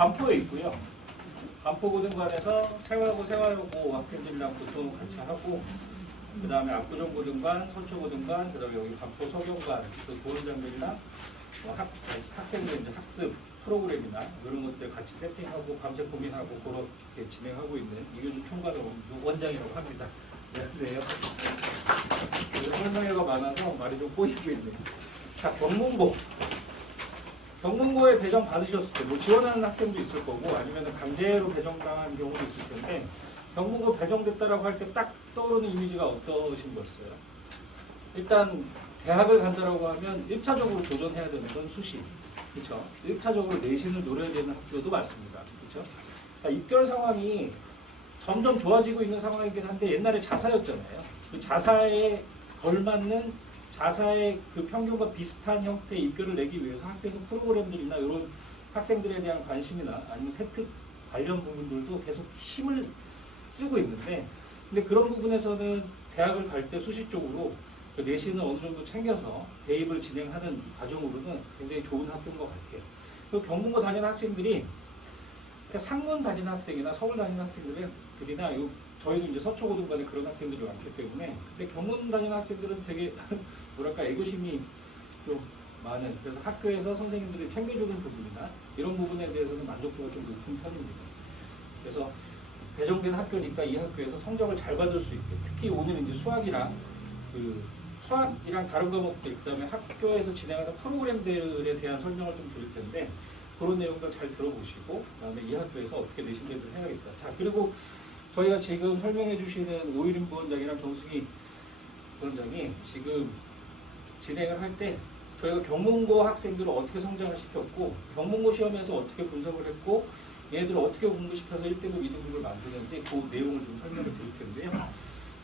반포에 있고요. 반포고등관에서 생활고 학생들이랑 보통 같이 하고, 그 다음에 압구정고등관, 서초고등관, 그 다음에 여기 반포 서경관, 그 보훈장들이나 학생들 이제 학습 프로그램이나 이런 것들 같이 세팅하고 밤새 고민하고 그렇게 진행하고 있는 이규준 총괄 원장이라고 합니다. 안녕하세요. 설명회가 많아서 말이 좀 꼬이고 있네요. 자, 경문고에 배정 받으셨을 때, 뭐 지원하는 학생도 있을 거고, 아니면 강제로 배정당한 경우도 있을 텐데, 경문고 배정됐다라고 할 때 딱 떠오르는 이미지가 어떠신 거였어요? 일단, 대학을 간다라고 하면 1차적으로 도전해야 되는 건 수시. 그렇죠? 1차적으로 내신을 노려야 되는 학교도 많습니다. 그렇죠? 자, 입결 상황이 점점 좋아지고 있는 상황이긴 한데, 옛날에 자사였잖아요. 그 자사에 걸맞는 자사의 그 평균과 비슷한 형태의 입결을 내기 위해서 학교에서 프로그램들이나 이런 학생들에 대한 관심이나 아니면 세특 관련 부분들도 계속 힘을 쓰고 있는데, 근데 그런 부분에서는 대학을 갈 때 수시 쪽으로 그 내신을 어느 정도 챙겨서 대입을 진행하는 과정으로는 굉장히 좋은 학교인 것 같아요. 그 경문고 다니는 학생들이 그러니까 상문 다니는 학생이나 서울 다니는 학생들이나 저희도 이제 서초고등반에 그런 학생들이 많기 때문에, 근데 경문 다니는 학생들은 되게 뭐랄까 애교심이 좀 많은, 그래서 학교에서 선생님들이 챙겨주는 부분이나 이런 부분에 대해서는 만족도가 좀 높은 편입니다. 그래서 배정된 학교니까 이 학교에서 성적을 잘 받을 수 있게, 특히 오늘 이제 수학이랑 다른 과목들, 그다음에 학교에서 진행하는 프로그램들에 대한 설명을 좀 드릴 텐데, 그런 내용도 잘 들어보시고, 그다음에 이 학교에서 어떻게 내신 대비를 해야겠다. 자, 그리고 저희가 지금 설명해 주시는 오일인 부원장이랑 정승희 부원장이 지금 진행을 할 때 저희가 경문고 학생들을 어떻게 성장을 시켰고, 경문고 시험에서 어떻게 분석을 했고, 얘들을 어떻게 공부시켜서 1등급, 2등급을 만드는지 그 내용을 좀 설명을 드릴 텐데요.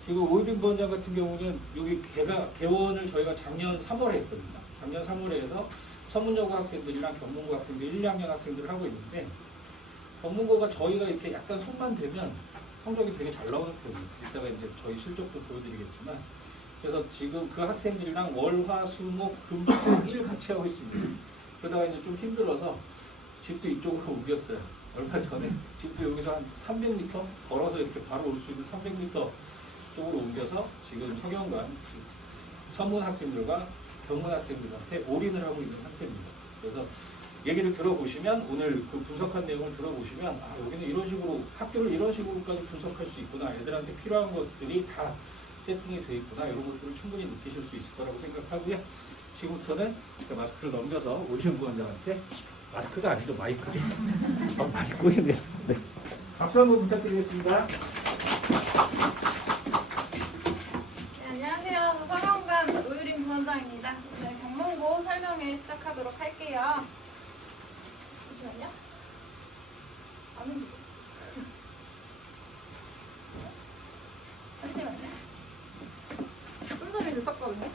지금 오일인 부원장 같은 경우는 여기 개원을 저희가 작년 3월에 했거든요. 작년 3월에 해서 서문여고 학생들이랑 경문고 학생들, 1, 2학년 학생들을 하고 있는데, 경문고가 저희가 이렇게 약간 손만 대면 성적이 되게 잘 나오는 편이에요. 이따가 이제 저희 실적도 보여드리겠지만, 그래서 지금 그 학생들이랑 월, 화, 수, 목, 금, 토, 일 같이 하고 있습니다. 그러다가 이제 좀 힘들어서 집도 이쪽으로 옮겼어요. 얼마 전에 집도 여기서 한 300m 걸어서 이렇게 바로 올 수 있는 300m 쪽으로 옮겨서 지금 서경관 서문 학생들과 경문 학생들한테 올인을 하고 있는 상태입니다. 그래서 얘기를 들어보시면, 오늘 그 분석한 내용을 들어보시면, 아, 여기는 이런 식으로 학교를 이런 식으로까지 분석할 수 있구나, 애들한테 필요한 것들이 다 세팅이 돼 있구나, 이런 것들을 충분히 느끼실 수 있을 거라고 생각하고요. 지금부터는 마스크를 넘겨서 오일인 부원장한테, 마스크가 아니죠, 마이크죠. 많이 꼬이네요. 네. 박수 한번 부탁드리겠습니다. 네, 안녕하세요. 서경관 오유림 부원장입니다. 네, 경문고 설명회 시작하도록 할게요. 잠시만요. 안 움직여. 잠시만요. 좀 전에 됐었거든요.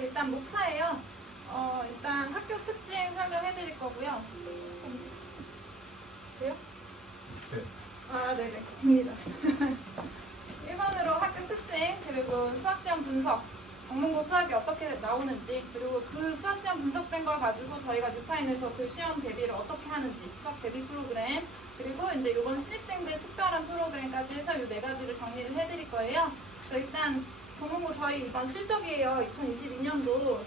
일단 목차예요. 일단 학교 특징 설명해 드릴 거고요. 돼요? 네. 아, 네네. 좋습니다. 1번으로 학교 특징, 그리고 수학시험 분석, 경문고 수학이 어떻게 나오는지, 그리고 그 수학시험 분석된 걸 가지고 저희가 뉴파인에서 그 시험 대비를 어떻게 하는지, 수학 대비 프로그램, 그리고 이제 이번 신입생들 특별한 프로그램까지 해서 이 네 가지를 정리를 해드릴 거예요. 그래서 일단 경문고 저희 이번 실적이에요. 2022년도.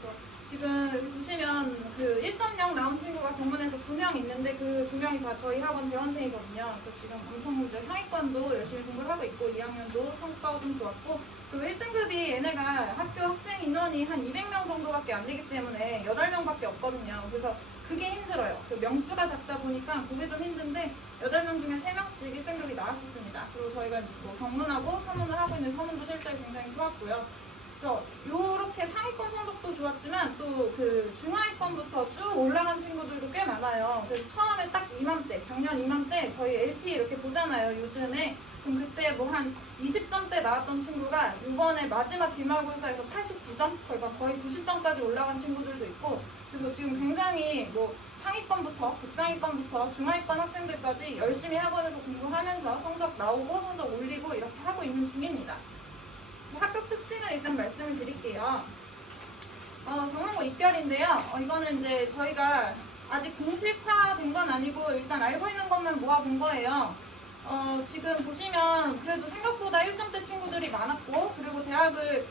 지금 여기 보시면 그 1.0 나온 친구가 경문에서 2명 있는데 그 2명이 다 저희 학원 재원생이거든요. 그래서 지금 엄청 이제 상위권도 열심히 공부를 하고 있고 2학년도 성과가 좀 좋았고, 그리고 1등급이 얘네가 학교 학생 인원이 한 200명 정도밖에 안 되기 때문에 8명밖에 없거든요. 그래서 그게 힘들어요. 그 명수가 작다 보니까 그게 좀 힘든데 8명 중에 3명씩 1등급이 나왔었습니다. 그리고 저희가 뭐 경문하고 서문을 하고 있는 서문도 실적이 굉장히 좋았고요. 그래서 요렇게 상위권 성적도 좋았지만 또 그 중하위권부터 쭉 올라간 친구들도 꽤 많아요. 그래서 처음에 딱 이맘때, 작년 이맘때 저희 LT 이렇게 보잖아요, 요즘에. 그럼 그때 뭐 한 20점대 나왔던 친구가 이번에 마지막 기말고사에서 89점? 그러니까 거의 90점까지 올라간 친구들도 있고, 그래서 지금 굉장히 뭐 상위권부터 극상위권부터 중하위권 학생들까지 열심히 학원에서 공부하면서 성적 나오고 성적 올리고 이렇게 하고 있는 중입니다. 학교 특징을 일단 말씀을 드릴게요. 경문고 입결인데요. 이거는 이제 저희가 아직 공식화된 건 아니고 일단 알고 있는 것만 모아본 거예요. 지금 보시면 그래도 생각보다 1점대 친구들이 많았고, 그리고 대학을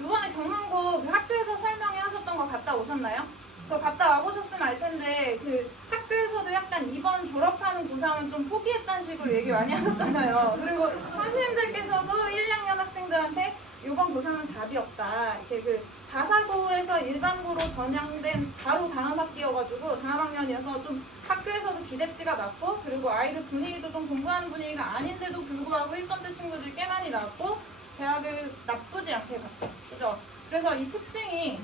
이번에 경문고 그 학교에서 설명회 하셨던 거 갔다 오셨나요? 그거 갔다 와보셨으면 알 텐데, 그 학교에서도 약간 이번 졸업하는 고3은 좀 포기했다는 식으로 얘기 많이 하셨잖아요. 그리고 선생님들께서도 1, 2학년 학생들한테 이번 고3은 답이 없다. 이렇게 그 자사고에서 일반고로 전향된 바로 다음 학기여가지고 다음 학년이어서 좀 학교에서도 기대치가 낮고, 그리고 아이들 분위기도 좀 공부하는 분위기가 아닌데도 불구하고 1점대 친구들이 꽤 많이 나왔고 대학을 나쁘지 않게 갔죠. 그죠? 그래서 이 특징이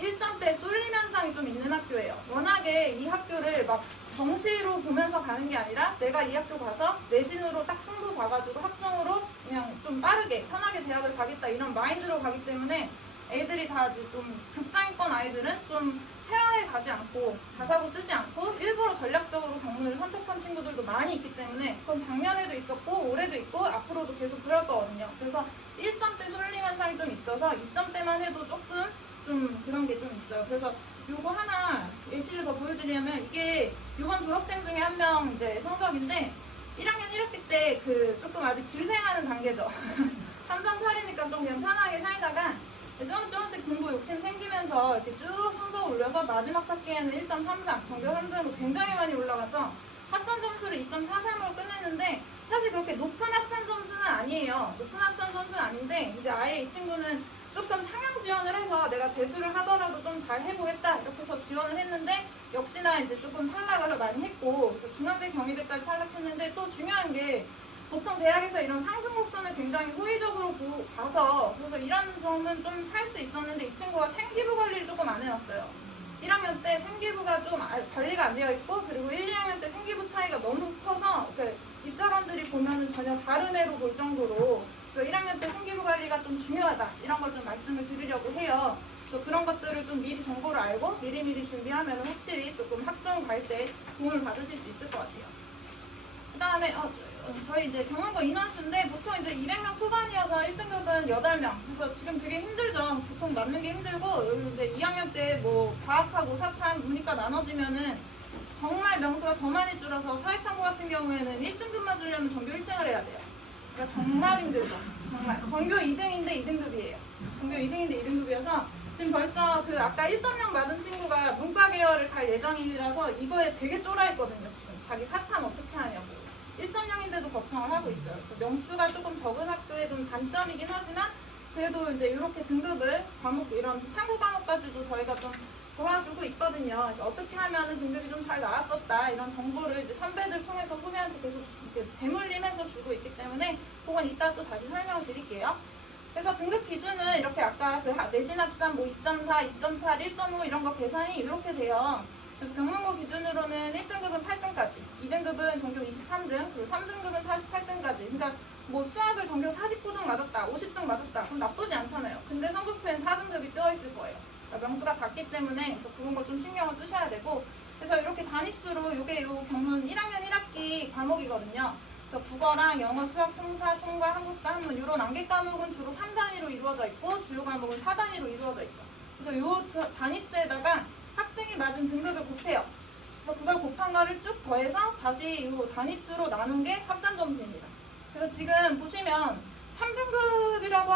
1점대 쏠림 현상이 좀 있는 학교예요. 워낙에 이 학교를 막 정시로 보면서 가는 게 아니라 내가 이 학교 가서 내신으로 딱 승부 봐가지고 학종으로 그냥 좀 빠르게 편하게 대학을 가겠다 이런 마인드로 가기 때문에 애들이 다 이제 좀 극상위권 아이들은 좀 세화에 가지 않고 자사고 쓰지 않고 일부러 전략적으로 경문을 선택한 친구들도 많이 있기 때문에 그건 작년에도 있었고 올해도 있고 앞으로도 계속 그럴 거거든요. 그래서 1점대 쏠림 현상이 좀 있어서 2점대만 해도 조금 좀 그런 게 좀 있어요. 그래서 요거 하나 예시를 더 보여드리면 이게 이번 졸업생 중에 한 명 이제 성적인데 1학년 1학기 때 그 조금 아직 질생하는 단계죠. 3.8이니까 좀 그냥 편하게 살다가 조금씩 공부 욕심 생기면서 이렇게 쭉 성적 올려서 마지막 학기에는 1.33, 전교 3등으로 굉장히 많이 올라가서 합산 점수를 2.43으로 끝냈는데 사실 그렇게 높은 합산 점수는 아니에요. 높은 합산 점수는 아닌데 이제 아예 이 친구는 조금 상향 지원을 해서 내가 재수를 하더라도 좀 잘 해보겠다 이렇게 해서 지원을 했는데 역시나 이제 조금 탈락을 많이 했고 그래서 중앙대 경희대까지 탈락했는데 또 중요한 게 보통 대학에서 이런 상승 곡선을 굉장히 호의적으로 봐서 그래서 이런 점은 좀 살 수 있었는데 이 친구가 생기부 관리를 조금 안 해놨어요. 1학년 때 생기부가 좀 관리가 안 되어 있고 그리고 1, 2학년 때 생기부 차이가 너무 커서 입사관들이 보면은 전혀 다른 애로 볼 정도로 1학년 때 생기부 관리가 좀 중요하다 이런 걸 좀 말씀을 드리려고 해요. 그래서 그런 것들을 좀 미리 정보를 알고 미리미리 준비하면 확실히 조금 학종 갈 때 도움을 받으실 수 있을 것 같아요. 그 다음에 저희 이제 경원고 인원수인데 보통 이제 200명 초반이어서 1등급은 8명. 그래서 지금 되게 힘들죠. 보통 맞는 게 힘들고 여기 이제 2학년 때 뭐 과학하고 사탐, 문이과 나눠지면은 정말 명수가 더 많이 줄어서 사회탐구 같은 경우에는 1등급 맞으려면 전교 1등을 해야 돼요. 그러니까 정말 힘들죠. 정말. 전교 2등인데 2등급이에요. 전교 2등인데 2등급이어서 지금 벌써 그 아까 1.0 맞은 친구가 문과 계열을 갈 예정이라서 이거에 되게 쫄아있거든요. 지금 자기 사탐 어떻게 하냐고. 1.0인데도 걱정을 하고 있어요. 그래서 명수가 조금 적은 학교의 좀 단점이긴 하지만 그래도 이제 이렇게 등급을 과목 이런 탐구 과목까지도 저희가 좀 도와주고 있거든요. 어떻게 하면은 등급이 좀 잘 나왔었다 이런 정보를 이제 선배들 통해서 후배한테 계속 이렇게 대물림해서 주고 있기 때문에 그건 이따 또 다시 설명을 드릴게요. 그래서 등급 기준은 이렇게 아까 그 내신 합산 뭐 2.4, 2.8, 1.5 이런 거 계산이 이렇게 돼요. 그래서 경문고 기준으로는 1등급은 8등까지, 2등급은 전교 23등, 그리고 3등급은 48등까지. 그러니까 뭐 수학을 전교 49등 맞았다, 50등 맞았다, 그럼 나쁘지 않잖아요. 근데 성적표엔 4등급이 뜨어 있을 거예요. 그러니까 명수가 작기 때문에 그래서 그런 걸 좀 신경을 쓰셔야 되고, 그래서 이렇게 단위수로 이게 요 경문 1학년 1학기 과목이거든요. 그래서 국어랑 영어, 수학, 통사, 통과, 한국사, 한문 이런 암기 과목은 주로 3단위로 이루어져 있고 주요 과목은 4단위로 이루어져 있죠. 그래서 요 단위수에다가 학생이 맞은 등급을 곱해요. 그래서 그걸 곱한 거를 쭉 더해서 다시 이 단위수로 나눈 게 합산 점수입니다. 그래서 지금 보시면 3등급이라고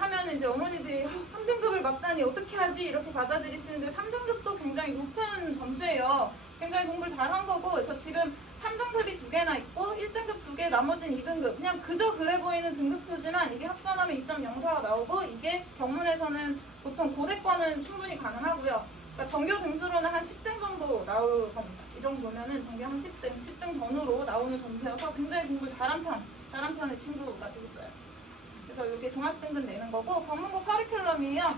하면 이제 어머니들이 3등급을 맞다니 어떻게 하지 이렇게 받아들이시는데 3등급도 굉장히 높은 점수예요. 굉장히 공부를 잘한 거고 그래서 지금 3등급이 2개나 있고 1등급 2개 나머지는 2등급 그냥 그저 그래 보이는 등급표지만 이게 합산하면 2.04가 나오고 이게 경문에서는 보통 고대과는 충분히 가능하고요. 그러니까 전교 등수로는 한 10등 정도 나올 겁니다. 이 정도면은 전교 한 10등 전후로 나오는 점수여서 굉장히 공부 잘한 편의 친구가 되겠어요. 그래서 이게 종합등급 내는 거고, 경문고 커리큘럼이에요.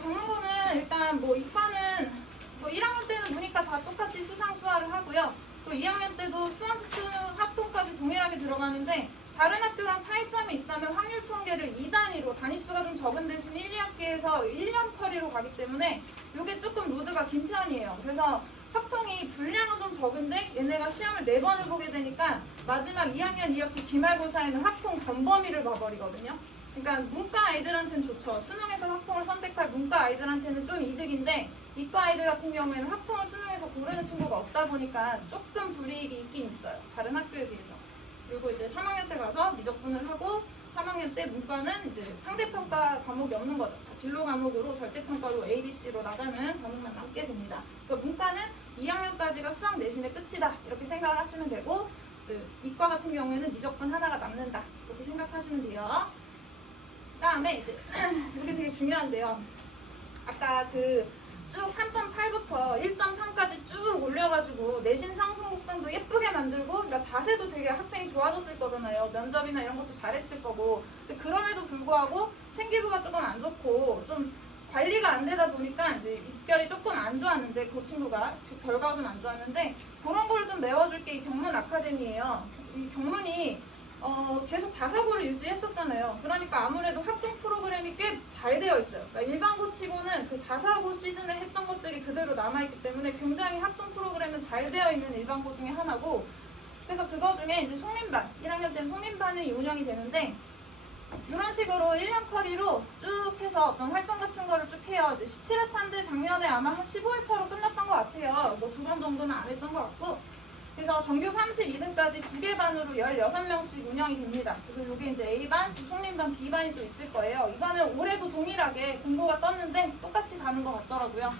경문고는 일단 뭐 이과는 뭐 1학년 때는 문이과 다 똑같이 수상 수화를 하고요. 그리고 2학년 때도 수학 수능 합통까지 동일하게 들어가는데, 다른 학교랑 차이점이 있다면 확률 통계를 2단위로 단위수가 좀 적은 대신 1, 2학기에서 1년 커리로 가기 때문에 이게 조금 로드가 긴 편이에요. 그래서 확통이 분량은 좀 적은데 얘네가 시험을 4번을 보게 되니까 마지막 2학년 2학기 기말고사에는 확통 전 범위를 봐버리거든요. 그러니까 문과 아이들한테는 좋죠. 수능에서 확통을 선택할 문과 아이들한테는 좀 이득인데, 이과 아이들 같은 경우에는 확통을 수능에서 고르는 친구가 없다 보니까 조금 불이익이 있긴 있어요. 다른 학교에 비해서. 그리고 이제 3학년 때 가서 미적분을 하고, 3학년 때 문과는 이제 상대평가 과목이 없는 거죠. 진로 과목으로 절대평가로 A, B, C로 나가는 과목만 남게 됩니다. 그러니까 문과는 2학년까지가 수학 내신의 끝이다, 이렇게 생각을 하시면 되고, 이과 같은 경우에는 미적분 하나가 남는다, 이렇게 생각하시면 돼요. 다음에 이제 이게 되게 중요한데요. 아까 쭉 3.8부터 1.3까지 쭉 올려가지고 내신 상승 곡선도 예쁘게 만들고, 그러니까 자세도 되게 학생이 좋아졌을 거잖아요. 면접이나 이런 것도 잘했을 거고. 근데 그럼에도 불구하고 생기부가 조금 안 좋고 좀 관리가 안 되다 보니까 이제 입결이 조금 안 좋았는데, 그 친구가 결과가 좀 안 좋았는데, 그런 걸 좀 메워줄 게 이 경문 아카데미예요. 이 경문이 계속 자사고를 유지했었잖아요. 그러니까 아무래도 학종 프로그램이 꽤 잘 되어 있어요. 그러니까 일반고 치고는 그 자사고 시즌에 했던 것들이 그대로 남아있기 때문에 굉장히 학종 프로그램은 잘 되어 있는 일반고 중에 하나고, 그래서 그거 중에 이제 송림반, 1학년 때는 송림반이 운영이 되는데, 이런 식으로 1년 커리로 쭉 해서 어떤 활동 같은 거를 쭉 해요. 이제 17회차인데 작년에 아마 한 15회차로 끝났던 것 같아요. 뭐 2번 정도는 안 했던 것 같고. 그래서 정규 32등까지 2개 반으로 16명씩 운영이 됩니다. 그래서 이게 이제 A반, 송림반, B반이 또 있을 거예요. 이거는 올해도 동일하게 공고가 떴는데 똑같이 가는 것 같더라고요.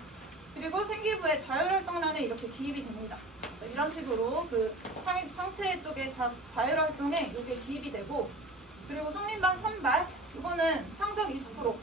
그리고 생기부의 자율활동란에 이렇게 기입이 됩니다. 그래서 이런 식으로 상체 쪽에 자율활동에 이게 기입이 되고, 그리고 송림반 선발, 이거는 성적 20%.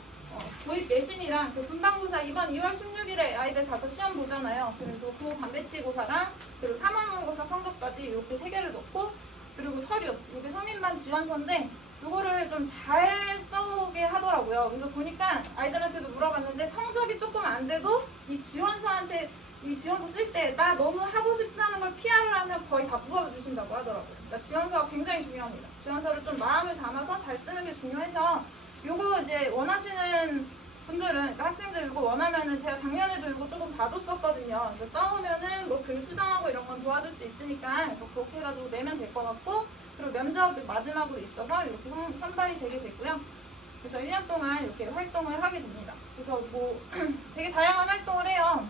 도입 내신이랑 분방고사 이번 2월 16일에 아이들 가서 시험 보잖아요. 그래서 그 반배치고사랑 그리고 3월 모의고사 성적까지 이렇게 3개를 넣고, 그리고 서류, 이게 성민반 지원서인데 이거를 좀 잘 써오게 하더라고요. 그래서 보니까 아이들한테도 물어봤는데 성적이 조금 안 돼도 이 지원서한테 이 지원서 쓸 때 나 너무 하고 싶다는 걸 PR을 하면 거의 다 뽑아주신다고 하더라고요. 그러니까 지원서가 굉장히 중요합니다. 지원서를 좀 마음을 담아서 잘 쓰는 게 중요해서, 요거 이제 원하시는 분들은, 그러니까 학생들 이거 원하면은 제가 작년에도 이거 조금 봐줬었거든요. 그래서 써오면은 뭐 글 수정하고 이런 건 도와줄 수 있으니까, 그래서 그렇게 해가지고 내면 될 것 같고, 그리고 면접 마지막으로 있어서 이렇게 선발이 되게 되고요. 그래서 1년 동안 이렇게 활동을 하게 됩니다. 그래서 뭐 되게 다양한 활동을 해요.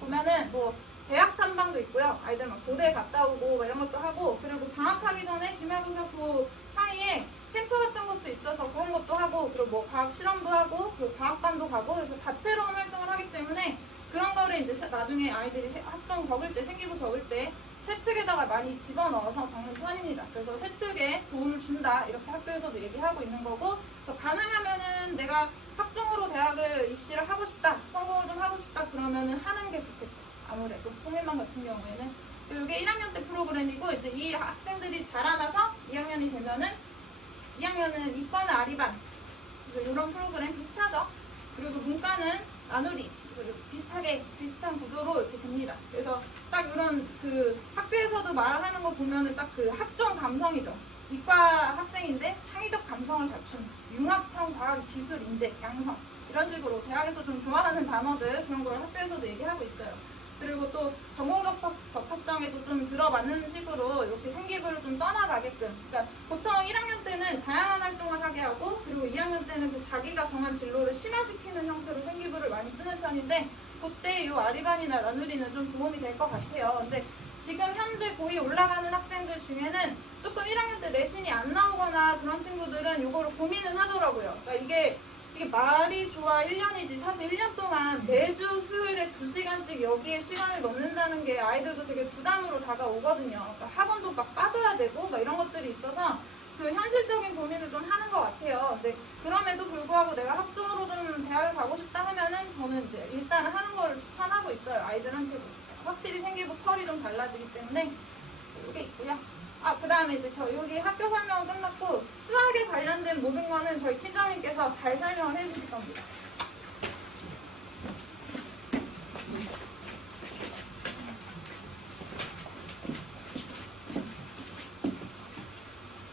보면은 뭐 대학 탐방도 있고요. 아이들 막 고대 갔다 오고 막 이런 것도 하고, 그리고 방학하기 전에 기말고사 그 사이에 캠프 같은 것도 있어서 그런 것도 하고, 그리고 뭐 과학 실험도 하고, 그 과학관도 가고, 그래서 다채로운 활동을 하기 때문에 그런 거를 이제 나중에 아이들이 학종 적을 때, 생기부 적을 때 세특에다가 많이 집어넣어서 적는 편입니다. 그래서 세특에 도움을 준다, 이렇게 학교에서도 얘기하고 있는 거고, 그래서 가능하면은 내가 학종으로 대학을 입시를 하고 싶다, 성공을 좀 하고 싶다, 그러면은 하는 게 좋겠죠. 아무래도 송일만 같은 경우에는. 이게 1학년 때 프로그램이고, 이제 이 학생들이 자라나서 2학년이 되면은, 2학년은 이과는 아리반, 이런 프로그램 비슷하죠. 그리고 문과는 나누리, 비슷한 구조로 이렇게 됩니다. 그래서 딱 이런 학교에서도 말하는 거 보면은 딱 학종 감성이죠. 이과 학생인데 창의적 감성을 갖춘 융합형 과학 기술 인재 양성, 이런 식으로 대학에서 좀 좋아하는 단어들, 그런 걸 학교에서도 얘기하고 있어요. 그리고 또 전공 적합성에도 좀 들어맞는 식으로 이렇게 생기부를 좀 써나가게끔. 그러니까 보통 1학년 때는 다양한 활동을 하게 하고, 그리고 2학년 때는 자기가 정한 진로를 심화시키는 형태로 생기부를 많이 쓰는 편인데, 그때 이 아리반이나 나누리는 좀 도움이 될 것 같아요. 근데 지금 현재 고2 올라가는 학생들 중에는 조금 1학년 때 내신이 안 나오거나 그런 친구들은 이거를 고민을 하더라고요. 그러니까 이게 말이 좋아 1년이지, 사실 1년 동안 매주 수요일에 2시간씩 여기에 시간을 넣는다는 게 아이들도 되게 부담으로 다가오거든요. 그러니까 학원도 막 빠져야 되고 막 이런 것들이 있어서 현실적인 고민을 좀 하는 것 같아요. 근데 그럼에도 불구하고 내가 학종으로 좀 대학을 가고 싶다 하면은 저는 이제 일단 하는 거를 추천하고 있어요. 아이들한테도. 확실히 생기부 컬이 좀 달라지기 때문에 이게 있고요. 그 다음에 이제 저 여기 학교 설명은 끝났고 수학에 관련된 모든 거는 저희 팀장님께서 잘 설명을 해주실 겁니다.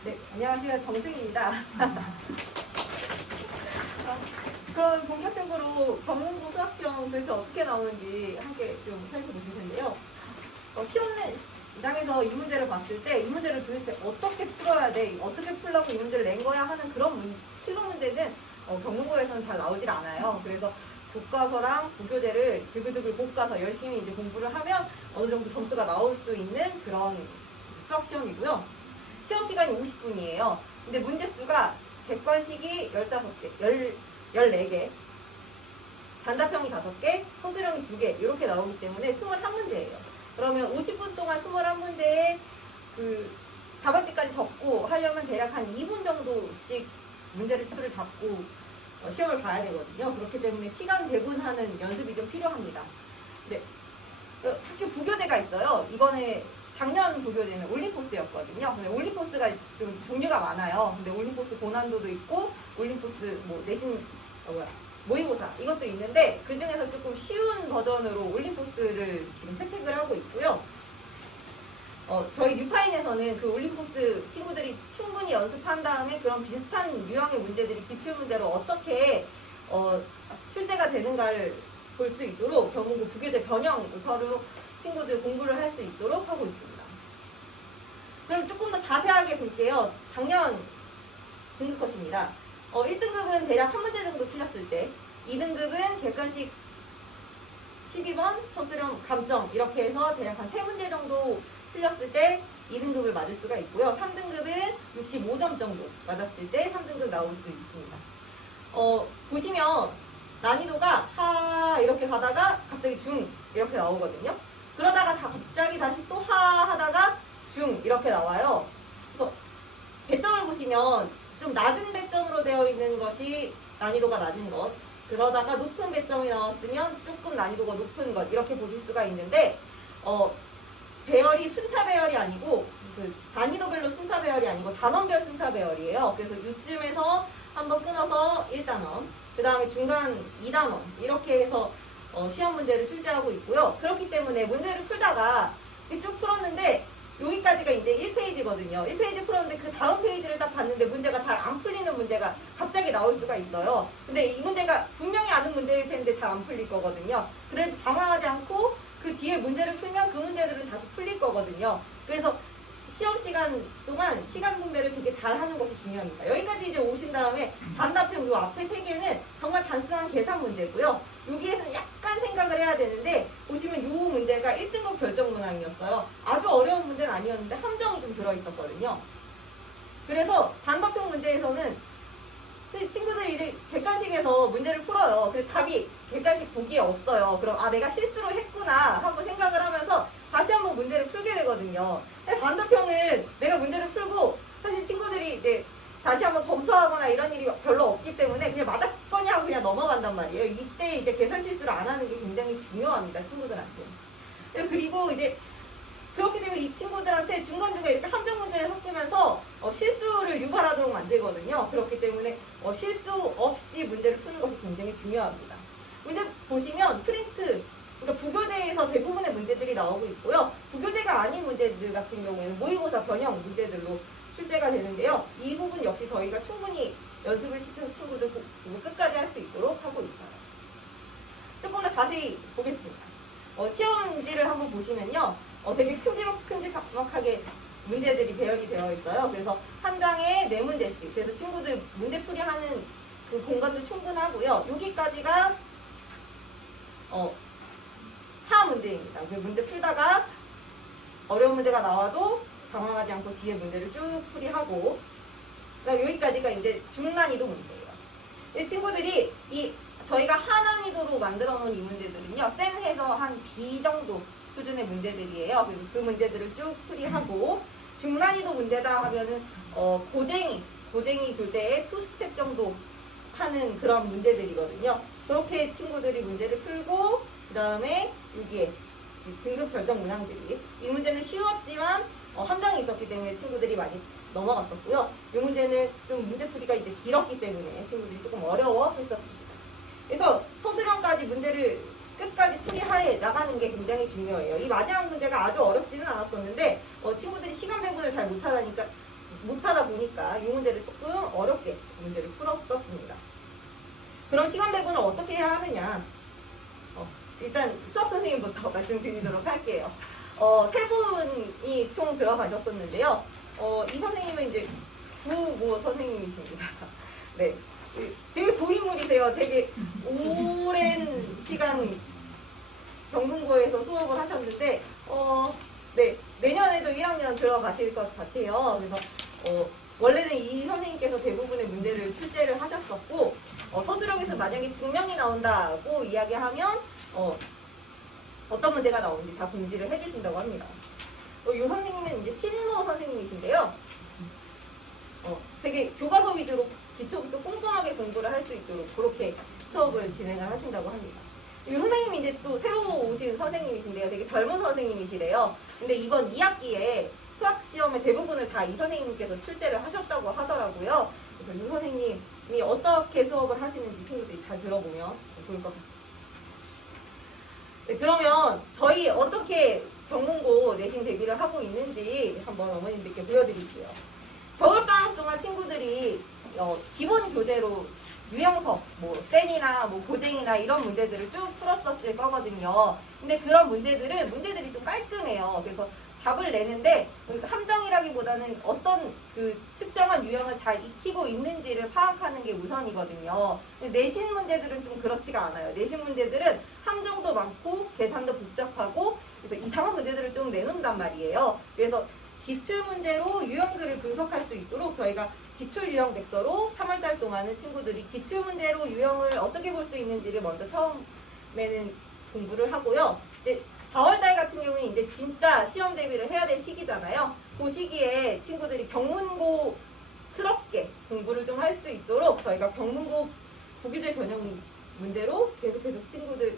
네, 안녕하세요. 정승입니다. 그럼 본격적으로 경문고 수학시험 도대체 어떻게 나오는지 함께 좀 살펴보실 텐데요. 시험장에서 이 문제를 봤을 때 이 문제를 도대체 어떻게 풀어야 돼, 어떻게 풀려고 이 문제를 낸 거야 하는 그런 필로 문제는 경문고에서는 잘 나오질 않아요. 그래서 교과서랑 부교재를 두글두글 볶아서 열심히 이제 공부를 하면 어느 정도 점수가 나올 수 있는 그런 수학시험이고요. 시험 시간이 50분이에요. 근데 문제 수가 객관식이 15개, 14개, 단답형이 5개, 서술형이 2개 이렇게 나오기 때문에 21문제예요. 그러면 50분 동안 21문제에 그 답안지까지 적고 하려면 대략 한 2분 정도씩 문제를 수를 잡고 시험을 봐야 되거든요. 그렇기 때문에 시간 배분하는 연습이 좀 필요합니다. 네. 학교 부교재가 있어요. 이번에 작년 부교재는 올림포스였거든요. 근데 올림포스가 좀 종류가 많아요. 근데 올림포스 고난도도 있고, 올림포스 뭐 내신 모의고사 이것도 있는데 그 중에서 조금 쉬운 버전으로 올림포스를 지금 채택을 하고 있고요. 저희 뉴파인에서는 그 올림포스 친구들이 충분히 연습한 다음에 그런 비슷한 유형의 문제들이 기출문제로 어떻게 출제가 되는가를 볼 수 있도록 경문고 부교재 변형서로 친구들 공부를 할 수 있도록 하고 있습니다. 그럼 조금 더 자세하게 볼게요. 작년 등급 컷입니다. 1등급은 대략 한 문제 정도 틀렸을 때, 2등급은 객관식 12번, 서술형 감점 이렇게 해서 대략 한 3문제 정도 틀렸을 때 2등급을 맞을 수가 있고요. 3등급은 65점 정도 맞았을 때 3등급 나올 수 있습니다. 보시면 난이도가 하 이렇게 가다가 갑자기 중 이렇게 나오거든요. 그러다가 갑자기 다시 또 하 하다가 중 이렇게 나와요. 그래서 배점을 보시면 좀 낮은 배점으로 되어 있는 것이 난이도가 낮은 것, 그러다가 높은 배점이 나왔으면 조금 난이도가 높은 것 이렇게 보실 수가 있는데 배열이 순차 배열이 아니고 그 난이도별로 순차 배열이 아니고 단원별 순차 배열이에요. 그래서 요쯤에서 한번 끊어서 1단원, 그 다음에 중간 2단원 이렇게 해서 시험 문제를 출제하고 있고요. 그렇기 때문에 문제를 풀다가 쭉 풀었는데 여기까지가 이제 1페이지거든요. 1페이지 풀었는데 그 다음 페이지를 딱 봤는데 문제가 잘 안 풀리는 문제가 갑자기 나올 수가 있어요. 근데 이 문제가 분명히 아는 문제일 텐데 잘 안 풀릴 거거든요. 그래도 당황하지 않고 그 뒤에 문제를 풀면 그 문제들은 다시 풀릴 거거든요. 그래서 시험 시간 동안 시간 분배를 되게 잘 하는 것이 중요합니다. 여기까지 이제 오신 다음에 단답형 요 앞에 3개는 정말 단순한 계산 문제고요. 여기에서는 약간 생각을 해야 되는데 보시면 요 문제가 1등급 결정 문항이었어요. 아주 어려운 문제는 아니었는데 함정이 좀 들어있었거든요. 그래서 단답형 문제에서는 친구들이 이제 객관식에서 문제를 풀어요. 그래서 답이 객관식 보기에 없어요. 그럼 내가 실수를 했구나 하고 생각을 하면서 다시 한번 문제를 풀게 되거든요. 단답형은 내가 문제를 풀고 사실 친구들이 이제 다시 한번 검토하거나 이런 일이 별로 없기 때문에 그냥 맞았거니 하고 그냥 넘어간단 말이에요. 이때 이제 계산 실수를 안 하는 게 굉장히 중요합니다, 친구들한테. 그리고 이제 그렇기 때문에 이 친구들한테 중간중간 이렇게 함정 문제를 섞으면서 실수를 유발하도록 만들거든요. 그렇기 때문에 실수 없이 문제를 푸는 것이 굉장히 중요합니다. 문제 보시면 프린트, 그러니까 부교재에서 대부분의 문제들이 나오고 있고요. 부교재가 아닌 문제들 같은 경우에는 모의고사 변형 문제들로 출제가 되는데요. 이 부분 역시 저희가 충분히 연습을 시켜서 친구들 끝까지 할 수 있도록 하고 있어요. 조금 더 자세히 보겠습니다. 시험지를 한번 보시면요. 되게 큼지막하게 문제들이 배열이 되어 있어요. 그래서 한 장에 4문제씩. 그래서 친구들 문제풀이 하는 그 공간도 충분하고요. 여기까지가 하 문제입니다. 그 문제 풀다가 어려운 문제가 나와도 당황하지 않고 뒤에 문제를 쭉 풀이하고, 그다음 여기까지가 이제 중난이도 문제예요. 이 친구들이 저희가 하난이도로 만들어 놓은 이 문제들은요, 센 해서 한 B 정도 수준의 문제들이에요. 그래서 그 문제들을 쭉 풀이하고, 중난이도 문제다 하면은 고쟁이 교재에 2스텝 정도 하는 그런 문제들이거든요. 그렇게 친구들이 문제를 풀고, 그 다음에 여기에 등급 결정 문항들이, 이 문제는 쉬웠지만 함정이 있었기 때문에 친구들이 많이 넘어갔었고요. 이 문제는 좀 문제풀이가 이제 길었기 때문에 친구들이 조금 어려워했었습니다. 그래서 서술형까지 문제를 끝까지 풀이하에 나가는 게 굉장히 중요해요. 이 마지막 문제가 아주 어렵지는 않았었는데 친구들이 시간 배분을 잘 못하다 보니까 이 문제를 조금 어렵게 문제를 풀었었습니다. 그럼 시간 배분을 어떻게 해야 하느냐? 일단 수학 선생님부터 말씀드리도록 할게요. 세 분이 총 들어가셨었는데요. 이 선생님은 이제 구모 선생님이십니다. 네. 되게 고인물이세요. 되게 오랜 시간 경문고에서 수업을 하셨는데, 네. 내년에도 1학년 들어가실 것 같아요. 그래서, 원래는 이 선생님께서 대부분의 문제를 출제를 하셨었고, 서술형에서 만약에 증명이 나온다고 이야기하면, 어떤 문제가 나오는지 다 공지를 해주신다고 합니다. 이 선생님은 이제 신모 선생님이신데요. 되게 교과서 위주로 기초부터 꼼꼼하게 공부를 할 수 있도록 그렇게 수업을 진행을 하신다고 합니다. 이 선생님이 이제 또 새로 오신 선생님이신데요. 되게 젊은 선생님이시래요. 근데 이번 2학기에 수학 시험의 대부분을 다 이 선생님께서 출제를 하셨다고 하더라고요. 그래서 이 선생님이 어떻게 수업을 하시는지 친구들이 잘 들어보면 좋을 것 같습니다. 네, 그러면 저희 어떻게 경문고 내신 대비를 하고 있는지 한번 어머님들께 보여드릴게요. 겨울방학 동안 친구들이 기본 교재로 유형서, 센이나 고쟁이나 이런 문제들을 쭉 풀었었을 거거든요. 근데 그런 문제들이 좀 깔끔해요. 그래서 답을 내는데 함정이라기보다는 어떤 그 특정한 유형을 잘 익히고 있는지를 파악하는 게 우선이거든요. 근데 내신 문제들은 좀 그렇지가 않아요. 내신 문제들은 함정도 많고 계산도 복잡하고 그래서 이상한 문제들을 좀 내놓는단 말이에요. 그래서 기출문제로 유형들을 분석할 수 있도록 저희가 기출유형백서로 3월달 동안은 친구들이 기출문제로 유형을 어떻게 볼 수 있는지를 먼저 처음에는 공부를 하고요. 이제 4월달 같은 경우는 이제 진짜 시험 대비를 해야 될 시기잖아요. 그 시기에 친구들이 경문고스럽게 공부를 좀 할 수 있도록 저희가 경문고 부교재 변형 문제로 계속해서 친구들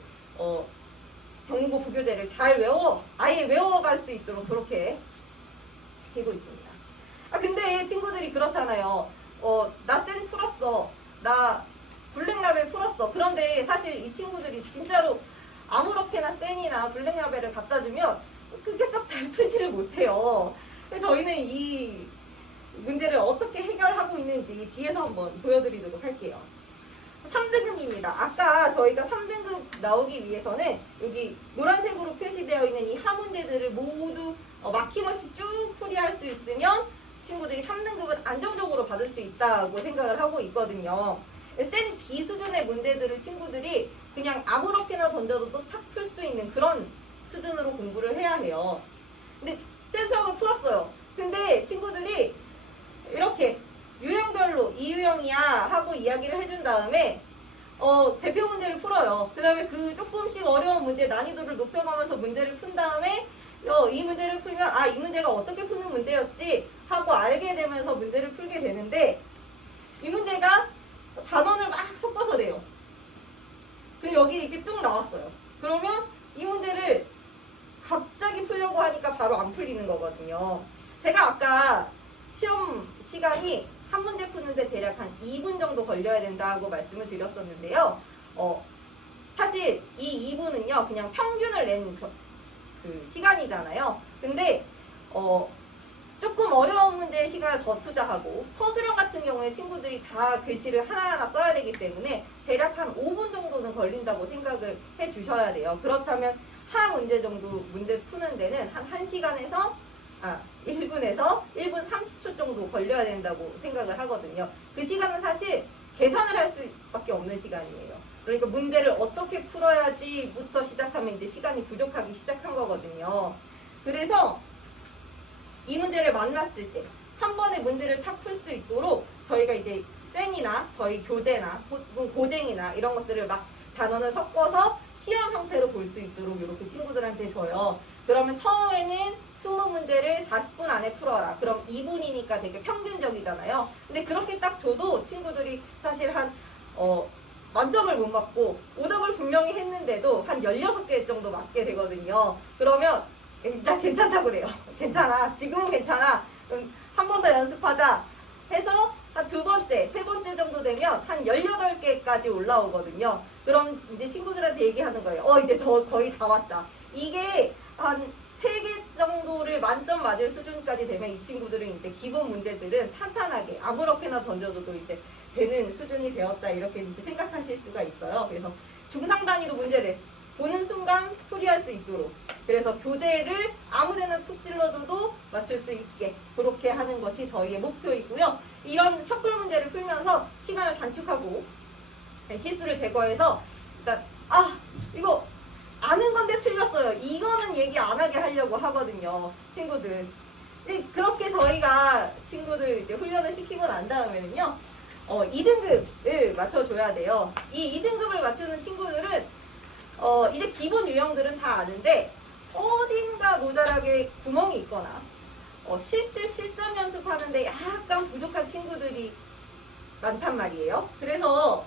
경문고 부교재를 잘 아예 외워갈 수 있도록 그렇게 시키고 있습니다. 근데 친구들이 그렇잖아요. 나 센 풀었어. 나 블랙라벨 풀었어. 그런데 사실 이 친구들이 진짜로 아무렇게나 센이나 블랙라벨을 갖다 주면 그게 썩 잘 풀지를 못해요. 그래서 저희는 이 문제를 어떻게 해결하고 있는지 뒤에서 한번 보여드리도록 할게요. 3등급입니다. 아까 저희가 3등급 나오기 위해서는 여기 노란색으로 표시되어 있는 이 하문제들을 모두 막힘없이 쭉 풀이할 수 있으면 친구들이 3등급은 안정적으로 받을 수 있다고 생각을 하고 있거든요. 센 B 수준의 문제들을 친구들이 그냥 아무렇게나 던져도 탁 풀 수 있는 그런 수준으로 공부를 해야 해요. 근데 센 수학을 풀었어요. 근데 친구들이 이렇게 유형별로 이 유형이야 하고 이야기를 해준 다음에 대표 문제를 풀어요. 그 다음에 그 조금씩 어려운 문제 난이도를 높여가면서 문제를 푼 다음에 이 문제를 풀면 이 문제가 어떻게 푸는 문제였지 하고 알게 되면서 문제를 풀게 되는데 이 문제가 단원을 막 섞어서 내요. 그리고 여기 이렇게 뚝 나왔어요. 그러면 이 문제를 갑자기 풀려고 하니까 바로 안 풀리는 거거든요. 제가 아까 시험 시간이 한 문제 푸는데 대략 한 2분 정도 걸려야 된다고 말씀을 드렸었는데요. 사실 이 2분은요 그냥 평균을 낸 그 시간이잖아요. 근데 조금 어려운 문제에 시간을 더 투자하고 서술형 같은 경우에 친구들이 다 글씨를 하나하나 써야 되기 때문에 대략 한 5분 정도는 걸린다고 생각을 해 주셔야 돼요. 그렇다면 하 문제 정도 문제 푸는 데는 한 1시간에서 1분에서 1분 30초 정도 걸려야 된다고 생각을 하거든요. 그 시간은 사실 계산을 할 수밖에 없는 시간이에요. 그러니까 문제를 어떻게 풀어야지부터 시작하면 이제 시간이 부족하기 시작한 거거든요. 그래서 이 문제를 만났을 때 한 번에 문제를 탁 풀 수 있도록 저희가 이제 센이나 저희 교재나 혹은 고쟁이나 이런 것들을 막 단원을 섞어서 시험 형태로 볼 수 있도록 이렇게 친구들한테 줘요. 그러면 처음에는 20문제를 40분 안에 풀어라. 그럼 2분이니까 되게 평균적이잖아요. 근데 그렇게 딱 줘도 친구들이 사실 만점을 못 맞고 오답을 분명히 했는데도 한 16개 정도 맞게 되거든요. 그러면 일단 괜찮다고 그래요. 괜찮아. 지금은 괜찮아. 한 번 더 연습하자 해서 한 두 번째, 세 번째 정도 되면 한 18개까지 올라오거든요. 그럼 이제 친구들한테 얘기하는 거예요. 이제 저 거의 다 왔다. 이게 한 3개 정도를 만점 맞을 수준까지 되면 이 친구들은 이제 기본 문제들은 탄탄하게 아무렇게나 던져줘도 이제 되는 수준이 되었다. 이렇게 이제 생각하실 수가 있어요. 그래서 중상 단위로 문제를 보는 순간 풀이할 수 있도록, 그래서 교재를 아무데나 툭 찔러줘도 맞출 수 있게 그렇게 하는 것이 저희의 목표이고요. 이런 셔플 문제를 풀면서 시간을 단축하고 실수를 제거해서 일단 이거 아는 건데 틀렸어요. 이거는 얘기 안 하게 하려고 하거든요, 친구들. 근데 그렇게 저희가 친구들 이제 훈련을 시키고 난 다음에는요, 2등급을 맞춰줘야 돼요. 이 2등급을 맞추는 친구들은 이제 기본 유형들은 다 아는데 어딘가 모자라게 구멍이 있거나 실제 실전 연습하는데 약간 부족한 친구들이 많단 말이에요. 그래서